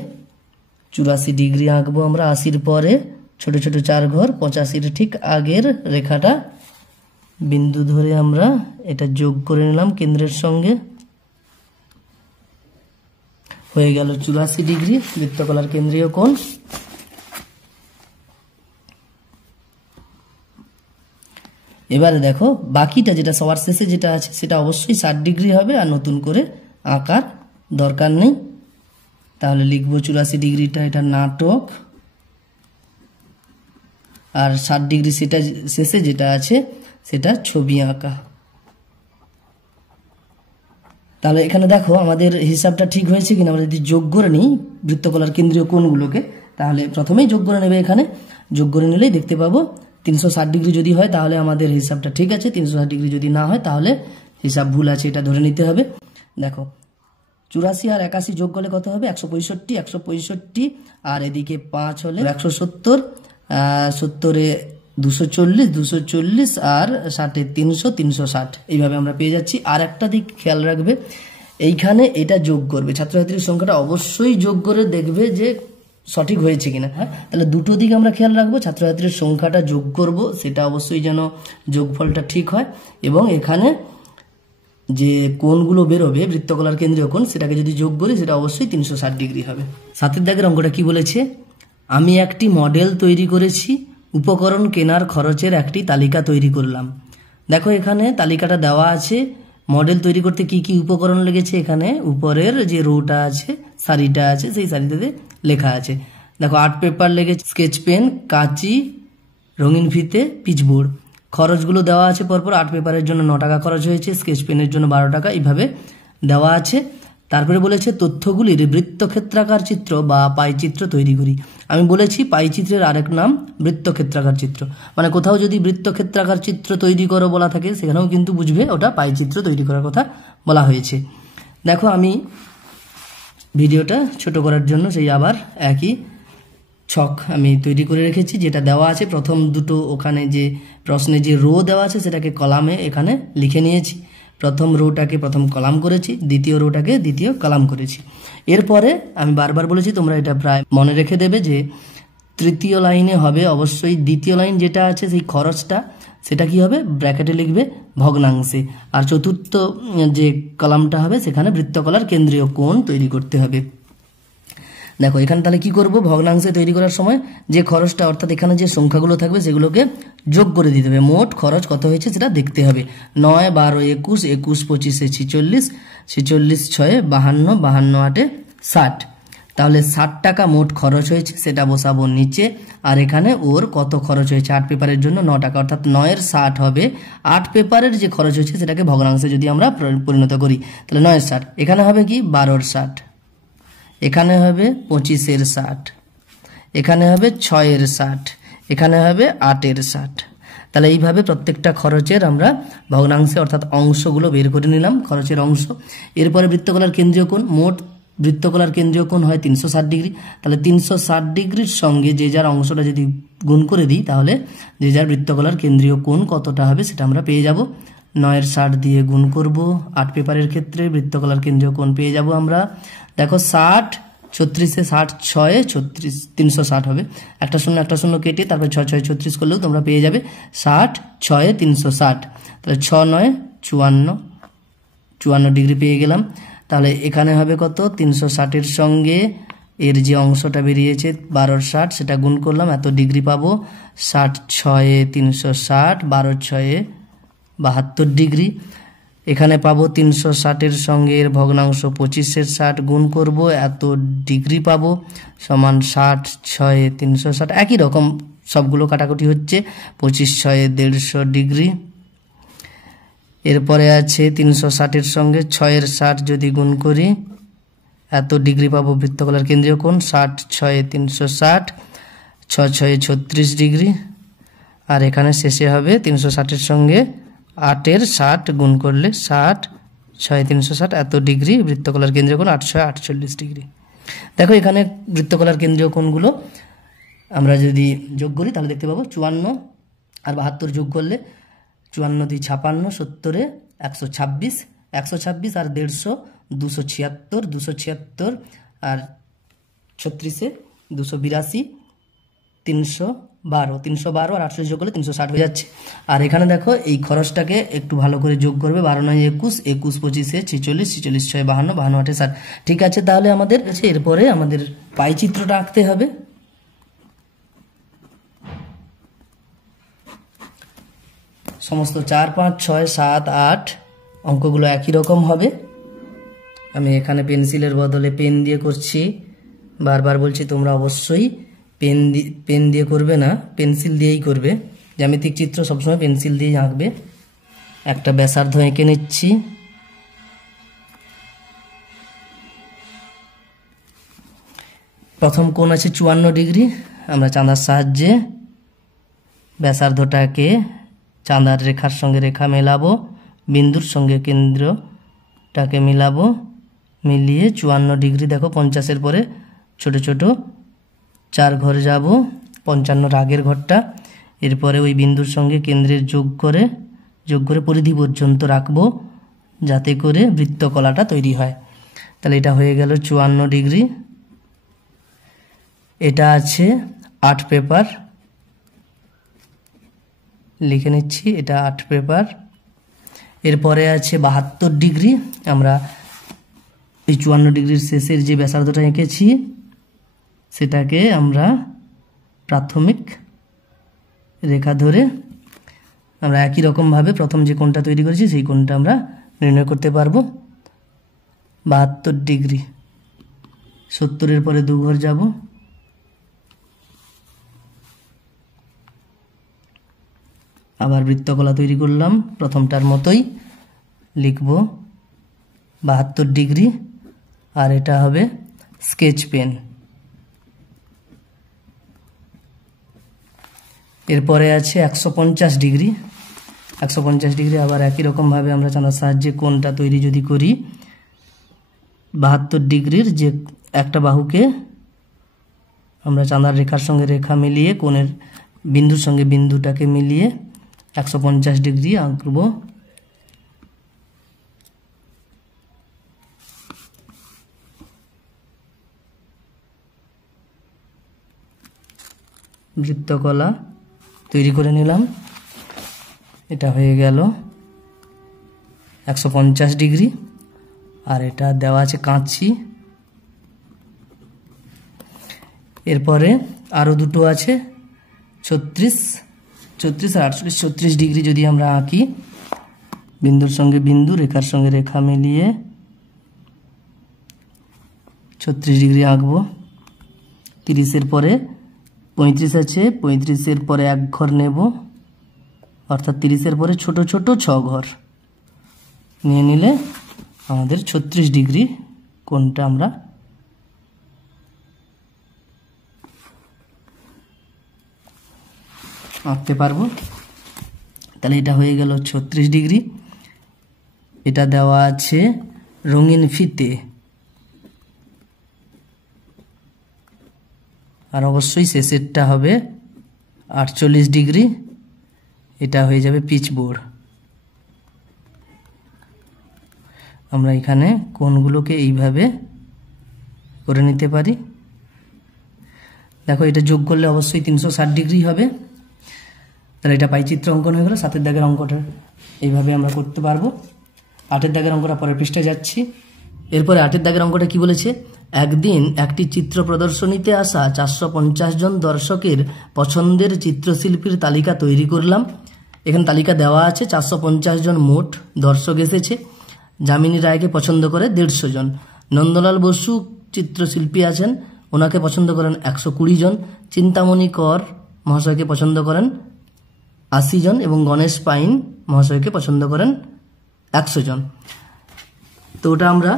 84 ডিগ্রি আঁকবো আমরা। 80-র পরে ছোট ছোট 4 ঘর, 85-র ঠিক আগের রেখাটা বিন্দু ধরে আমরা এটা যোগ করে নিলাম কেন্দ্রের সঙ্গে। হয়ে গেল 84 ডিগ্রি বৃত্তকলার কেন্দ্রীয় কোণ। এবারে দেখো বাকিটা যেটা সবার শেষে যেটা আছে সেটা অবশ্যই 60 ডিগ্রি হবে, আর নতুন করে আঁকার দরকার নেই। তাহলে লিখবো 84 ডিগ্রিটা এটা নাটক, আর 60 ডিগ্রি সেটা শেষে যেটা আছে সেটা ছবি আঁকা। তাহলে এখানে দেখো আমাদের হিসাবটা ঠিক হয়েছে কিনা। আমরা যদি যোগ করে নিই বৃত্তকলার কেন্দ্রীয় কোণগুলোকে, তাহলে প্রথমেই যোগ করে নেবে। এখানে যোগ করে নিলেই দেখতে পাবো 360 ডিগ্রি যদি হয় তাহলে আমাদের হিসাবটা ঠিক আছে, 360 ডিগ্রি যদি না হয় তাহলে হিসাব ভুল আছে, এটা ধরে নিতে হবে। দেখো 84 আর 81 যোগ করলে কত হবে? 165, 165 আর এদিকে 5 হলে 170, 70-এ 240, 240 আর 60-এ 300, 360 এইভাবে আমরা পেয়ে যাচ্ছি। আর একটা দিক খেয়াল রাখবে, এইখানে এটা যোগ করবে, ছাত্রছাত্রীর সংখ্যাটা অবশ্যই যোগ করে দেখবে যে সঠিক হয়েছে কিনা। হ্যাঁ, তাহলে দুটো দিক আমরা খেয়াল রাখবো, ছাত্রছাত্রীর সংখ্যাটা যোগ করব সেটা অবশ্যই যেন যোগফলটা ঠিক হয়, এবং এখানে যে কোণগুলো বেরোবে বৃত্তকলার কেন্দ্রীয় কোণ সেটাকে যদি যোগ করি সেটা অবশ্যই 360 ডিগ্রি হবে। 7-এর দাগের অঙ্কটা কি বলেছে? আমি একটি মডেল তৈরি করেছি, উপকরণ কেনার খরচের একটি তালিকা তৈরি করলাম। দেখো এখানে তালিকাটা দেওয়া আছে, মডেল তৈরি করতে কি কি উপকরণ লেগেছে এখানে উপরের যে রোটা আছে, সারিটা আছে, সেই সারিটাতে লেখা আছে। দেখো আর্ট পেপার লেগেছে, স্কেচ পেন, কাঁচি, রঙিন ফিতে, পিচবোর্ড। খরচগুলো দেওয়া আছে পরপর। আর্ট পেপারের জন্য 9 টাকা খরচ হয়েছে, স্কেচ পেনের জন্য 12 টাকা, এইভাবে দেওয়া আছে। তারপরে বলেছে তথ্যগুলির বৃত্তক্ষেত্রাকার চিত্র বা পাইচিত্র তৈরি করি। আমি বলেছি পাইচিত্রের আরেক নাম বৃত্তক্ষেত্রাকার চিত্র, মানে কোথাও যদি বৃত্তক্ষেত্রাকার চিত্র তৈরি করো বলা থাকে সেখানেও কিন্তু বুঝবে ওটা পাইচিত্র তৈরি করার কথা বলা হয়েছে। দেখো আমি ভিডিওটা ছোট করার জন্য সেই আবার একই ছক আমি তৈরি করে রেখেছি, যেটা দেওয়া আছে প্রথম দুটো ওখানে যে প্রশ্নে যে রো দেওয়া আছে সেটাকে কলামে এখানে লিখে নিয়েছি। প্রথম রোটাকে প্রথম কলাম করেছি, দ্বিতীয় রোটাকে দ্বিতীয় কলাম করেছি। এরপরে আমি বারবার বলেছি তোমরা এটা প্রায় মনে রেখে দেবে যে তৃতীয় লাইনে হবে অবশ্যই দ্বিতীয় লাইন যেটা আছে সেই খরচটা সেটা কি হবে ব্র্যাকেটে লিখবে ভগ্নাংশে, আর চতুর্থ যে কলামটা হবে সেখানে বৃত্তকলার কেন্দ্রীয় কোণ তৈরি করতে হবে। দেখো এখানে তাহলে কি করব, ভগ্নাংশে তৈরি করার সময় যে খরচটা অর্থাৎ এখানে যে সংখ্যাগুলো থাকবে সেগুলোকে যোগ করে দিতে হবে। মোট খরচ কত হয়েছে সেটা দেখতে হবে। 9, 12, 21, 21, 25, 46, 46, 6, 52, 52, 8, 60। তাহলে 60 টাকা মোট খরচ হয়েছে সেটা বসাবো নিচে, আর এখানে ওর কত খরচ হয়েছে আর্ট পেপারের জন্য 9 টাকা, অর্থাৎ 9-এর 60 হবে। আর্ট পেপারের যে খরচ হয়েছে সেটাকে ভগ্নাংশে যদি আমরা পরিণত করি তাহলে 9-এর 60, এখানে হবে কি 12-এর 60, এখানে হবে 25-এর 60, এখানে হবে 6-এর 60, এখানে হবে 8-এর 60। তাহলে এইভাবে প্রত্যেকটা খরচের আমরা ভগ্নাংশে অর্থাৎ অংশগুলো বের করে নিলাম, খরচের অংশ। এরপরে বৃত্তকলার কেন্দ্রীয় কোণ, মোট বৃত্তকলার কেন্দ্রীয় কোণ হয় 360 ডিগ্রি। তাহলে 360 ডিগ্রির সঙ্গে যে যার অংশটা যদি গুণ করে দিই তাহলে যে যার বৃত্তকলার কেন্দ্রীয় কোণ কতটা হবে সেটা আমরা পেয়ে যাব। 9-এর 60 দিয়ে গুণ করব, আর্ট পেপারের ক্ষেত্রে বৃত্তকলার কেন্দ্রীয় কোণ পেয়ে যাব আমরা। দেখো 60, 36-এ 60, 6-এ 36, 360 হবে। একটা শূন্য কেটে তারপরে 6, 6, 36 করলেও তোমরা পেয়ে যাবে 60, 6-এ 360। তাহলে 6, 9, 54, 54 ডিগ্রি পেয়ে গেলাম। তাহলে এখানে হবে কত 360-এর সঙ্গে এর যে অংশটা বেরিয়েছে 12-এর 60 সেটা গুণ করলাম, এত ডিগ্রি পাবো। 60, 6-এ 360, 12, 6-এ 72 ডিগ্রি। এখানে পাবো 360-এর সঙ্গে এর ভগ্নাংশ 25-এর 60 গুণ করব, এত ডিগ্রি পাবো, সমান 60, 6-এ 360, একই রকম সবগুলো কাটাকুটি হচ্ছে। 25 6 150 ডিগ্রি। এরপরে আছে 360-এর সঙ্গে 6-এর 60 যদি গুণ করি এত ডিগ্রি পাবো বৃত্তকলার কেন্দ্রীয় কোণ। 60 6 360, 6 6 36 ডিগ্রি। আর এখানে শেষে হবে 360-এর সঙ্গে 8-এর 60 গুণ করলে 60 6 360 এত ডিগ্রি বৃত্তকলার কেন্দ্রীয় কোণ। 8 6 48 ডিগ্রি। দেখো এখানে বৃত্তকলার কেন্দ্রীয় কোণগুলো আমরা যদি যোগ করি তাহলে দেখতে পাবো 54 আর 72 যোগ করলে 54 2 56, 70 126, 126 আর 150 276, 276 আর 36 282, 312, 312 আর 48 যোগ করলে 360 হয়ে যাচ্ছে। আর এখানে দেখো এই খরচটাকে একটু ভালো করে যোগ করবে। 12 9 21, 21 25 46, 46 6 52, 52 8 60। ঠিক আছে, তাহলে আমাদের এরপরে আমাদের পাই চিত্রটা আঁকতে হবে। সমস্ত 4 5 6 7 8 অঙ্কগুলো একই রকম হবে। আমি এখানে পেন্সিলের বদলে পেন দিয়ে করছি। বারবার বলছি তোমরা অবশ্যই পেন দিয়ে করবে না, পেন্সিল দিয়েই করবে। জ্যামিতিক চিত্র সবসময় পেন্সিল দিয়েই আঁকবে। একটা ব্যাসার্ধ এঁকে নিচ্ছি। প্রথম কোণ আছে 54 ডিগ্রি। আমরা চাঁদার সাহায্যে ব্যাসার্ধটাকে চাঁদার রেখার সঙ্গে রেখা মেলাবো, বিন্দুর সঙ্গে কেন্দ্রটাকে মিলাবো, মিলিয়ে 54 ডিগ্রি। দেখো 50-এর পরে ছোট ছোট 4 ঘর যাব, 55 আগের ঘরটা। এরপরে ওই বিন্দুর সঙ্গে কেন্দ্রের যোগ করে পরিধি পর্যন্ত রাখবো, যাতে করে বৃত্তকলাটা তৈরি হয়। তাহলে এটা হয়ে গেল 54 ডিগ্রি। এটা আছে আর্ট পেপার, লিখে নিচ্ছি, এটা আর্ট পেপার। এরপরে আছে 72 ডিগ্রি। আমরা এই 54 ডিগ্রির শেষের যে ব্যাসার্ধটা এঁকেছি সেটাকে আমরা প্রাথমিক রেখা ধরে আমরা একই রকমভাবে প্রথম যে কোণটা তৈরি করেছি সেই কোণটা আমরা নির্ণয় করতে পারবো। 72 ডিগ্রি। 70-এর পরে 2 ঘর যাব, আবার বৃত্তকলা তৈরি করলাম প্রথমটার মতোই, লিখব 72 ডিগ্রি। আর এটা হবে স্কেচ পেন। এরপরে আছে 150 ডিগ্রি। 150 ডিগ্রি আবার একই রকমভাবে আমরা চাঁদার সাহায্যে কোণটা তৈরি যদি করি, 72 ডিগ্রির যে একটা বাহুকে আমরা চাঁদার রেখার সঙ্গে রেখা মিলিয়ে কোণের বিন্দুর সঙ্গে বিন্দুটাকে মিলিয়ে 150 ডিগ্রি আঁকব। বৃত্তকলা তৈরি করে নিলাম। এটা হয়ে গেল 150 ডিগ্রি। আর এটা দেওয়া আছে কাঁচি। এরপরে আরও দুটো আছে 36 আর 48, 36 ডিগ্রি যদি আমরা আঁকি, বিন্দুর সঙ্গে বিন্দু রেখার সঙ্গে রেখা মিলিয়ে 36 ডিগ্রি আঁকবো। 30-এর পরে 35 আছে, 35-এর পরে 1 ঘর নেব, অর্থাৎ 30-এর পরে ছোট ছোট 6 ঘর নিয়ে নিলে আমাদের 36 ডিগ্রি কোণটা আমরা আঁকতে পারবো। তাহলে এটা হয়ে গেল 36 ডিগ্রি। এটা দেওয়া আছে রঙিন ফিতে। আর অবশ্যই শেষেরটা হবে 48 ডিগ্রি। এটা হয়ে যাবে পিচ বোর্ড। আমরা এখানে কোণগুলোকে এইভাবে করে নিতে পারি। দেখো এটা যোগ করলে অবশ্যই 360 ডিগ্রি হবে। তাহলে এটা পাইচিত্র অঙ্কন হয়ে গেল। 7-এর দাগের অঙ্কটা এইভাবে আমরা করতে পারবো। 8-এর দাগের অঙ্কটা পরের পৃষ্ঠায় যাচ্ছি। এরপরে 8-এর দাগের অঙ্কটা কি বলেছে, একদিন একটি চিত্র প্রদর্শনীতে আসা 450 জন দর্শকের পছন্দের চিত্রশিল্পীর তালিকা তৈরি করলাম। এখানে তালিকা দেওয়া আছে। 450 জন মোট দর্শক এসেছে। যামিনী রায়কে পছন্দ করে 150 জন। নন্দলাল বসু চিত্রশিল্পী আছেন, ওনাকে পছন্দ করেন 120 জন। চিন্তামণি কর মহাশয়কে পছন্দ করেন 80 জন এবং গণেশ পাইন মহাশয়কে পছন্দ করেন 100 জন। তো ওটা আমরা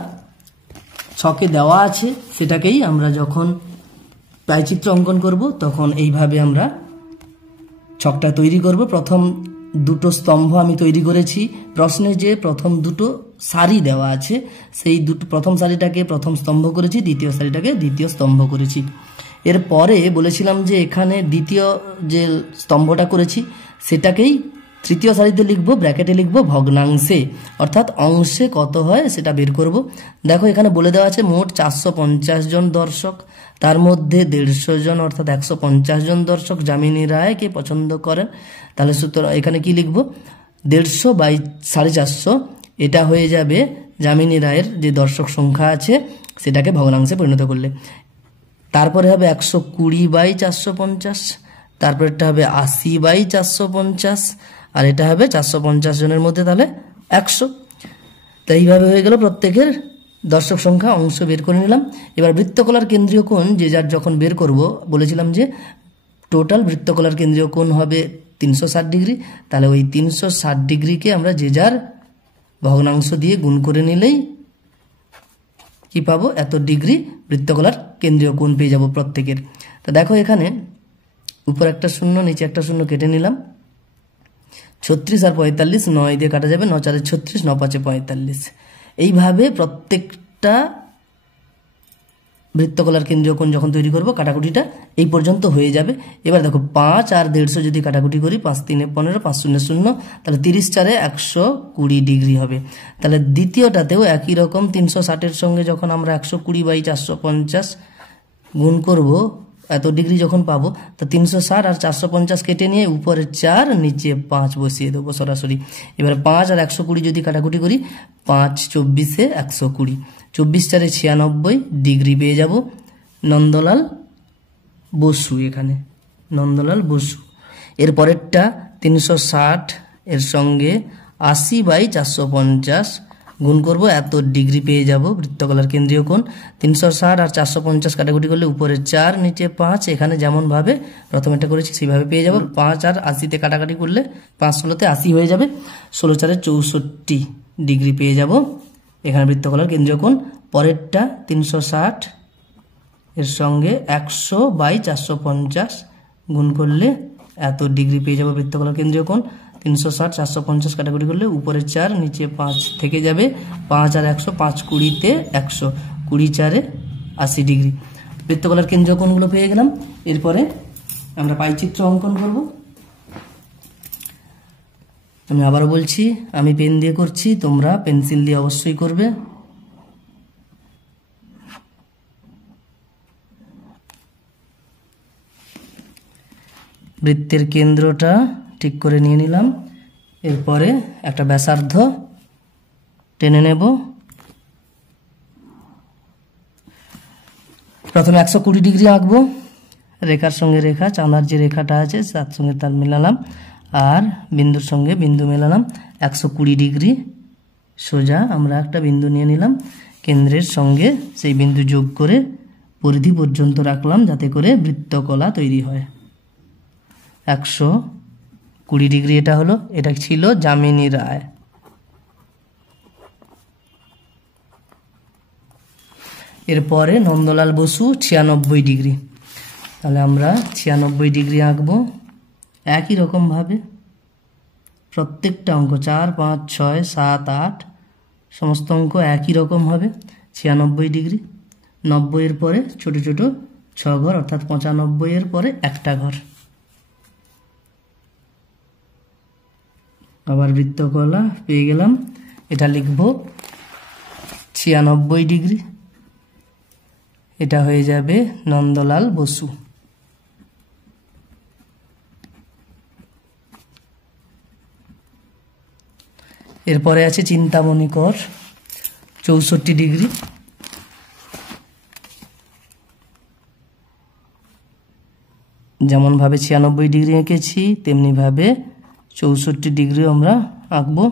ছকে দেওয়া আছে, সেটাকেই আমরা যখন পাইচিত্র অঙ্কন করব তখন এইভাবে আমরা ছকটা তৈরি করব। প্রথম দুটো স্তম্ভ আমি তৈরি করেছি। প্রশ্নে যে প্রথম দুটো সারি দেওয়া আছে সেই দুটো প্রথম সারিটাকে প্রথম স্তম্ভ করেছি, দ্বিতীয় সারিটাকে দ্বিতীয় স্তম্ভ করেছি। এরপরে বলেছিলাম যে এখানে দ্বিতীয় যে স্তম্ভটা করেছি সেটাকেই তৃতীয় সারিতে লিখব, ব্র্যাকেটে লিখব ভগ্নাংশে, অর্থাৎ অংশে কত হয় সেটা বের করব। দেখো এখানে বলে দেওয়া আছে মোট 450 জন দর্শক, তার মধ্যে 150 জন অর্থাৎ 150 জন দর্শক যামিনী রায়কে পছন্দ করেন। তাহলে সুতরাং এখানে কি লিখব, 150 বাই 450, এটা হয়ে যাবে যামিনী রায়ের যে দর্শক সংখ্যা আছে সেটাকে ভগ্নাংশে পরিণত করলে। তারপরে হবে 120 বাই 450, তারপরেরটা হবে 80 বাই 450, আর এটা হবে 450 জনের মধ্যে তাহলে 100। তো এইভাবে হয়ে গেল প্রত্যেকের দর্শক সংখ্যা অংশ বের করে নিলাম। এবার বৃত্তকলার কেন্দ্রীয় কোণ যে যার যখন বের করব, বলেছিলাম যে টোটাল বৃত্তকলার কেন্দ্রীয় কোণ হবে 360 ডিগ্রি, তাহলে ওই 360 ডিগ্রিকে আমরা যে যার ভগ্নাংশ দিয়ে গুণ করে নিলেই কি পাবো, এত ডিগ্রি বৃত্তকলার কেন্দ্রীয় কোণ পেয়ে যাব প্রত্যেকের। তো দেখো এখানে উপর একটা শূন্য নিচে একটা শূন্য কেটে নিলাম। 36 আর 45 9 দিয়ে কাটা যাবে, 9 4 36, 9 5 45। এইভাবে প্রত্যেকটা বৃত্তকলার কেন্দ্রীয় কোণ যখন তৈরি করব কাটাকুটিটা এই পর্যন্ত হয়ে যাবে। এবার দেখো 5 আর 150 যদি কাটাকুটি করি, 5 3 15, 5 0 0, তাহলে 30 4 120 ডিগ্রি হবে। তাহলে দ্বিতীয়টাতেও একই রকম 360-এর সঙ্গে যখন আমরা 120 বাই 450 গুণ করব, এত ডিগ্রি যখন পাবো, তো 360 আর 450 কেটে নিয়ে উপরে 4 নিচে 5 বসিয়ে দেবো সরাসরি। এবার 5 আর 120 যদি কাটাকুটি করি, 5 24 120, 24 4 96 ডিগ্রি পেয়ে যাব। নন্দলাল বসু, এখানে নন্দলাল বসু। এরপরেরটা 360 এর সঙ্গে 80 বাই 450 গুণ করব, এত ডিগ্রি পেয়ে যাব বৃত্তকলার কেন্দ্রীয় কোণ। 360 আর 450 কাটাকুটি করলে উপরে 4 নিচে 5, এখানে যেমন ভাবে প্রথমেটা করেছি সেইভাবে পেয়ে যাব। 5 আর 80-তে কাটাকাটি করলে 5 16-তে 80 হয়ে যাবে, 16 4 64 ডিগ্রি পেয়ে যাব এখানে বৃত্তকলার কেন্দ্রীয় কোণ। পরেরটা 360 এর সঙ্গে 100 বাই 450 গুণ করলে এত ডিগ্রি পেয়ে যাব বৃত্তকলার কেন্দ্রীয় কোণ। 360 450 কাটাকুটি করলে উপরে 4 নিচে 5 থেকে যাবে, 5 আর 100, 5 20-তে 100, 20 4 80 ডিগ্রি বৃত্তকলার কেন্দ্রীয় কোণগুলো পেয়ে গেলাম। এরপরে আমরা পাইচিত্র অঙ্কন করব। আমি আবারও বলছি, আমি পেন দিয়ে করছি, তোমরা পেন্সিল দিয়ে অবশ্যই করবে। বৃত্তের কেন্দ্রটা ঠিক করে নিয়ে নিলাম। এরপরে একটা ব্যাসার্ধ টেনে নেব। প্রথমে 120 ডিগ্রি আঁকবো, রেখার সঙ্গে রেখা, চাঁদার যে রেখাটা আছে তার সঙ্গে তার মেলালাম, আর বিন্দুর সঙ্গে বিন্দু মেলালাম। 120 ডিগ্রি সোজা আমরা একটা বিন্দু নিয়ে নিলাম, কেন্দ্রের সঙ্গে সেই বিন্দু যোগ করে পরিধি পর্যন্ত রাখলাম যাতে করে বৃত্তকলা তৈরি হয়। 120 ডিগ্রি এটা হলো, এটা ছিল যামিনী রায়। এরপরে নন্দলাল বসু 96 ডিগ্রি, তাহলে আমরা 96 ডিগ্রি আঁকবো একই রকম ভাবে। প্রত্যেকটা অঙ্ক 4 5 6 7 8 সমস্ত অঙ্ক একই রকম হবে। 96 ডিগ্রি, 90 এর পরে ছোট ছোট 6 ঘর, অর্থাৎ 95 এর পরে একটা ঘর। আবার বৃত্তকলা পেয়ে গেলাম, এটা লিখব 96 ডিগ্রি, এটা হয়ে যাবে নন্দলাল বসু। এরপরে আছে চিন্তামণি কর 64 ডিগ্রি, যেমন ভাবে 96 ডিগ্রি এঁকেছি তেমনি ভাবে 64 ডিগ্রি আমরা আঁকবো।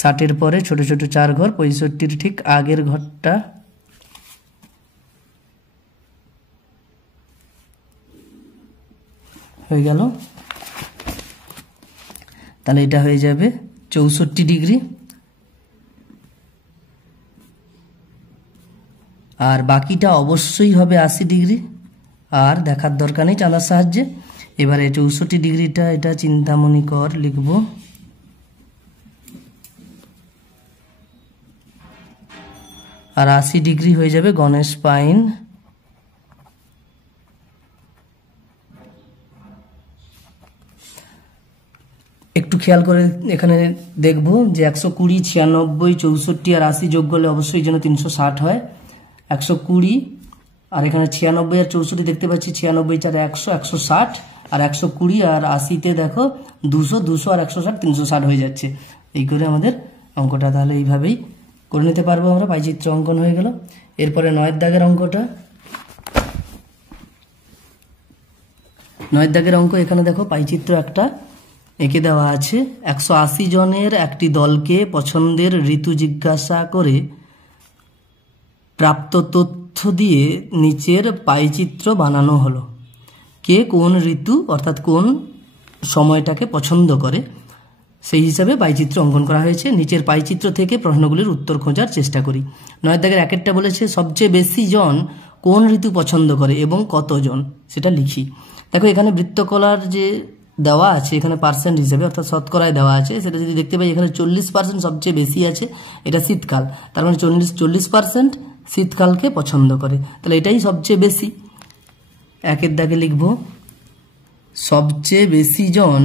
60-এর পরে ছোট ছোট 4 ঘর, 65-র ঠিক আগের ঘরটা। হয়ে গেল। তাহলে এটা হয়ে যাবে 64 ডিগ্রি, আর বাকিটা অবশ্যই হবে 80 ডিগ্রি। আর দেখার দরকার নেই চাঁদার সাহায্যে। এবারে 64 ডিগ্রিটা এটা চিন্তামণি কর লিখব, আর 80 ডিগ্রি হয়ে যাবে গণেশ পাইন। একটু খেয়াল করে এখানে দেখব যে 120, 96, 64 আর 80 যোগ করলে অবশ্যই যেন 360 হয়। 120 আর এখানে 96 আর 64 দেখতে পাচ্ছি, 96 4 100, 160, আর 120 আর 80তে দেখো 200, 200 আর 160, 360 হয়ে যাচ্ছে। এই করে আমাদের অঙ্কটা তাহলে এইভাবেই করে নিতে পারবো আমরা। পাইচিত্র অঙ্কন হয়ে গেল। এরপরে 9 দাগের অঙ্কটা। 9 দাগের অঙ্ক এখানে দেখো পাইচিত্র একটা এঁকে দেওয়া আছে। 180 জনের একটি দলকে পছন্দের ঋতু জিজ্ঞাসা করে প্রাপ্ত তথ্য দিয়ে নিচের পাইচিত্র বানানো হলো। কে কোন ঋতু অর্থাৎ কোন সময়টাকে পছন্দ করে সেই হিসাবে পাইচিত্র অঙ্কন করা হয়েছে। নিচের পাইচিত্র থেকে প্রশ্নগুলির উত্তর খোঁজার চেষ্টা করি। 9 দাগের 1টা বলেছে সবচেয়ে বেশি জন কোন ঋতু পছন্দ করে এবং কতজন সেটা লিখি। দেখো এখানে বৃত্তকলার যে দেওয়া আছে এখানে পার্সেন্ট হিসেবে অর্থাৎ শতকরায় দেওয়া আছে, সেটা যদি দেখতে পাই এখানে 40% সবচেয়ে বেশি আছে, এটা শীতকাল। তার মানে 40% শীতকালকে পছন্দ করে, তাহলে এটাই সবচেয়ে বেশি। 1 দাগে লিখব সবচেয়ে বেশি জন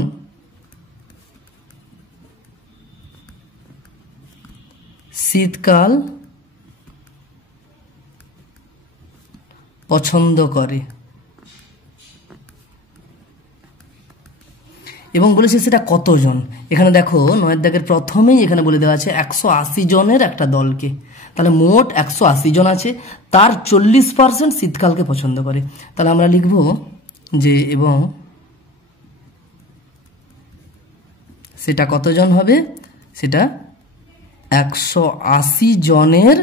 শীতকাল পছন্দ করে, এবং বলেছে সেটা কতজন। এখানে দেখো 9 দাগের প্রথমেই এখানে বলে দেওয়া আছে 180 জনের একটা দলকে, তাহলে মোট 180 জন আছে, তার 40% শীতকালকে পছন্দ করে। তাহলে আমরা লিখব যে এবং সেটা কতজন হবে, সেটা 180 জনের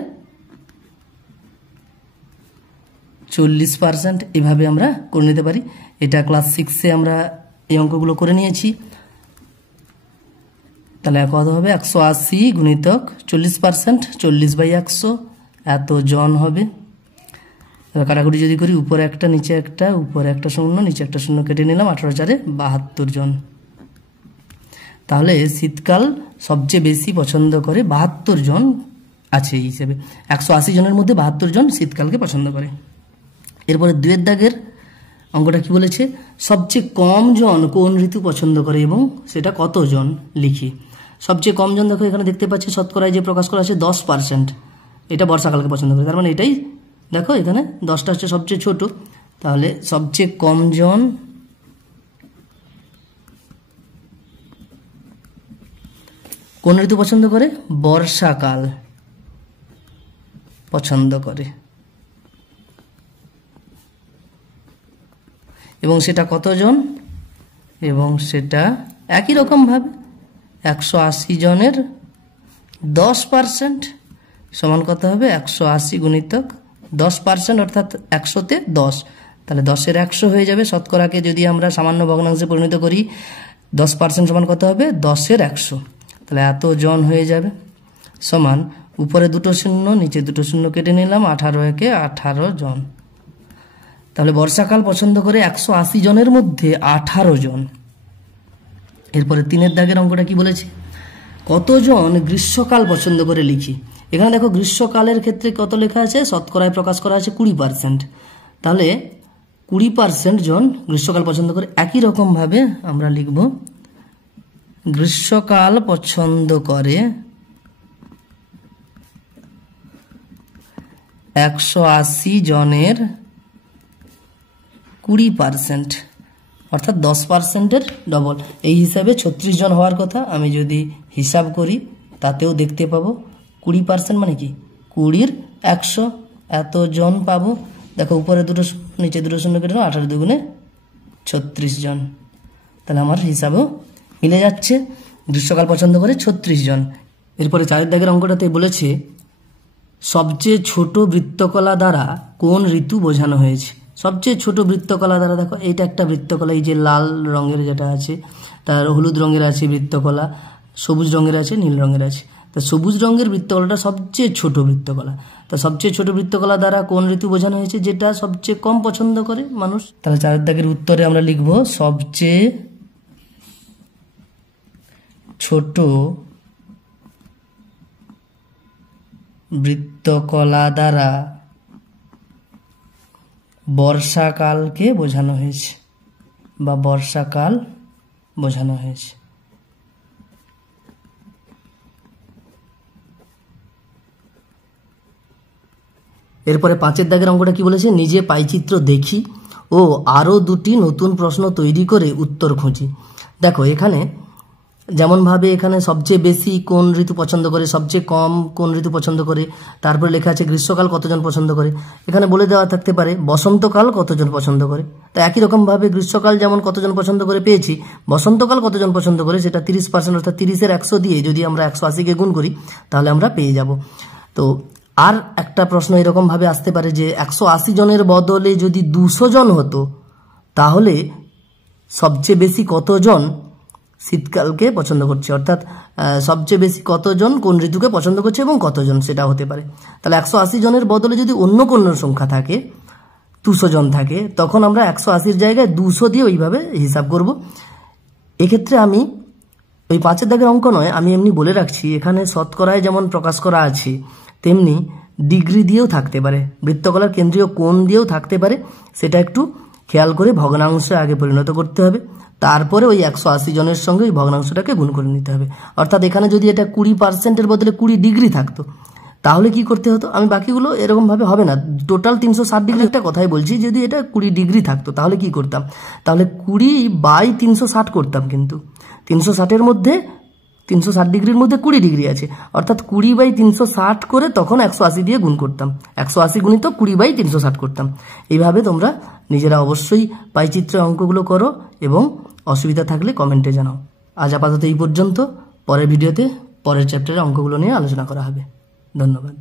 40%। এভাবে আমরা করে নিতে পারি। এটা ক্লাস 6-এ আমরা এই অঙ্কগুলো করে নিয়েছি। তাহলে কত হবে 180 গুণিতক 40%, 40/100 এত জন হবে। কাটাকুটি যদি করি উপরে একটা নিচে একটা, উপরে একটা শূন্য নিচে একটা শূন্য কেটে নিলাম, 18 4 72 জন। তাহলে শীতকাল সবচেয়ে বেশি পছন্দ করে 72 জন আছে এই হিসেবে। 180 জনের মধ্যে 72 জন শীতকালকে পছন্দ করে। এরপরে 2 দাগের অঙ্কটা কি বলেছে, সবচেয়ে কম জন কোন ঋতু পছন্দ করে এবং সেটা কতজন লিখি। সবচেয়ে কম জন দেখো এখানে দেখতে পাচ্ছি শতকরায় যে প্রকাশ করা আছে 10%, এটা বর্ষাকালকে পছন্দ করে, তার মানে এটাই দেখো এখানে 10টা হচ্ছে সবচেয়ে ছোট। তাহলে সবচেয়ে কম জন কোন ঋতু পছন্দ করে, বর্ষাকাল পছন্দ করে, এবং সেটা কতজন, এবং সেটা একই রকম ভাবে 180 জনের 10% সমান কত হবে 180 গুণিতক 10%, অর্থাৎ 100-তে 10, তাহলে 10-এর 100 হয়ে যাবে। শতকরাকে যদি আমরা সামান্য ভগ্নাংশে পরিণত করি 10% সমান কত হবে 10-এর 100, তাহলে এত জন হয়ে যাবে। সমান উপরে দুটো শূন্য নিচে দুটো শূন্য কেটে নিলাম, 18 18 জন। তাহলে বর্ষাকাল পছন্দ করে 180 জনের মধ্যে 18 জন। এরপরে 3 দাগের অঙ্কটা কি বলেছে, কতজন গ্রীষ্মকাল পছন্দ করে লিখি। এখানে দেখো গ্রীষ্মকালের ক্ষেত্রে কত লেখা আছে, শতকরায় প্রকাশ করা আছে 20%, তাহলে 20% জন গ্রীষ্মকাল পছন্দ করে। একই রকম ভাবে আমরা লিখব গ্রীষ্মকাল পছন্দ করে 180 জনের 20%, অর্থাৎ 10%-এর ডবল। এই হিসাবে 36 জন হওয়ার কথা। আমি যদি হিসাব করি তাতেও দেখতে পাবো 20% মানে কি 20-র 100 এত জন পাবো। দেখো উপরে দুটো নিচে দুটো শূন্য কেটে 18 দুগুণে 36 জন, তাহলে আমার হিসাবেও মিলে যাচ্ছে, গ্রীষ্মকাল পছন্দ করে 36 জন। এরপরে 4 দাগের অঙ্কটাতে বলেছে সবচেয়ে ছোট বৃত্তকলা দ্বারা কোন ঋতু বোঝানো হয়েছে। সবচেয়ে ছোট বৃত্তকলা দ্বারা দেখো, এইটা একটা বৃত্তকলা, এই যে লাল রঙের যেটা আছে, তার হলুদ রঙের আছে বৃত্তকলা, সবুজ রঙের আছে, নীল রঙের আছে। তা সবুজ রঙের বৃত্তকলাটা সবচেয়ে ছোট বৃত্তকলা। তা সবচেয়ে ছোট বৃত্তকলা দ্বারা কোন ঋতু বোঝানো হয়েছে, যেটা সবচেয়ে কম পছন্দ করে মানুষ। তাহলে 4 দাগের উত্তরে আমরা লিখব সবচেয়ে ছোট বৃত্তকলা দ্বারা বর্ষাকালকে বোঝানো হয়েছে বা বর্ষাকাল বোঝানো হয়েছে। এরপরে 5 দাগের অঙ্কটা কি বলেছে, নিজে পাইচিত্র দেখি ও আরও 2টি নতুন প্রশ্ন তৈরি করে উত্তর খুঁজি। দেখো এখানে যেমনভাবে এখানে সবচেয়ে বেশি কোন ঋতু পছন্দ করে, সবচেয়ে কম কোন ঋতু পছন্দ করে, তারপরে লেখা আছে গ্রীষ্মকাল কতজন পছন্দ করে, এখানে বলে দেওয়া থাকতে পারে বসন্তকাল কতজন পছন্দ করে। তো একই রকমভাবে গ্রীষ্মকাল যেমন কতজন পছন্দ করে পেয়েছি, বসন্তকাল কতজন পছন্দ করে সেটা 30%, অর্থাৎ 30-এর 100 দিয়ে যদি আমরা 180-কে গুণ করি তাহলে আমরা পেয়ে যাব। তো আর একটা প্রশ্ন এরকমভাবে আসতে পারে যে 180 জনের বদলে যদি 200 জন হতো তাহলে সবচেয়ে বেশি কতজন শীতকালকে পছন্দ করছে, অর্থাৎ সবচেয়ে বেশি কতজন কোন ঋতুকে পছন্দ করছে এবং কতজন সেটা হতে পারে। তাহলে 180 জনের বদলে যদি অন্য কোনো সংখ্যা থাকে, 200 জন থাকে, তখন আমরা 180-র জায়গায় 200 দিয়ে ওইভাবে হিসাব করব। এক্ষেত্রে আমি ওই 5 দাগের অঙ্ক নয়, আমি এমনি বলে রাখছি, এখানে শতকরায় যেমন প্রকাশ করা আছে তেমনি ডিগ্রি দিয়েও থাকতে পারে, বৃত্তকলার কেন্দ্রীয় কোণ দিয়েও থাকতে পারে। সেটা একটু খেয়াল করে ভগ্নাংশে আগে পরিণত করতে হবে, তারপরে ওই 180 জনের সঙ্গে ওই ভগ্নাংশটাকে গুণ করে নিতে হবে। অর্থাৎ এখানে যদি এটা 20%-এর বদলে 20 ডিগ্রি থাকতো তাহলে কি করতে হতো, আমি বাকিগুলো এরকমভাবে হবে না, টোটাল 360 ডিগ্রি একটা কথাই বলছি, যদি এটা 20 ডিগ্রি থাকতো তাহলে কি করতাম, তাহলে 20/360 করতাম। কিন্তু 360-এর মধ্যে 360 ডিগ্রির মধ্যে 20 ডিগ্রি আছে, অর্থাৎ 20/360 করে তখন 180 দিয়ে গুণ করতাম, 180 গুণিত 20/360 করতাম। এইভাবে তোমরা নিজেরা অবশ্যই পাইচিত্রের অঙ্কগুলো করো এবং অসুবিধা থাকলে কমেন্টে জানাও। আজ আপাতত এই পর্যন্ত, পরের ভিডিওতে পরের চ্যাপ্টারের অঙ্কগুলো নিয়ে আলোচনা করা হবে। ধন্যবাদ।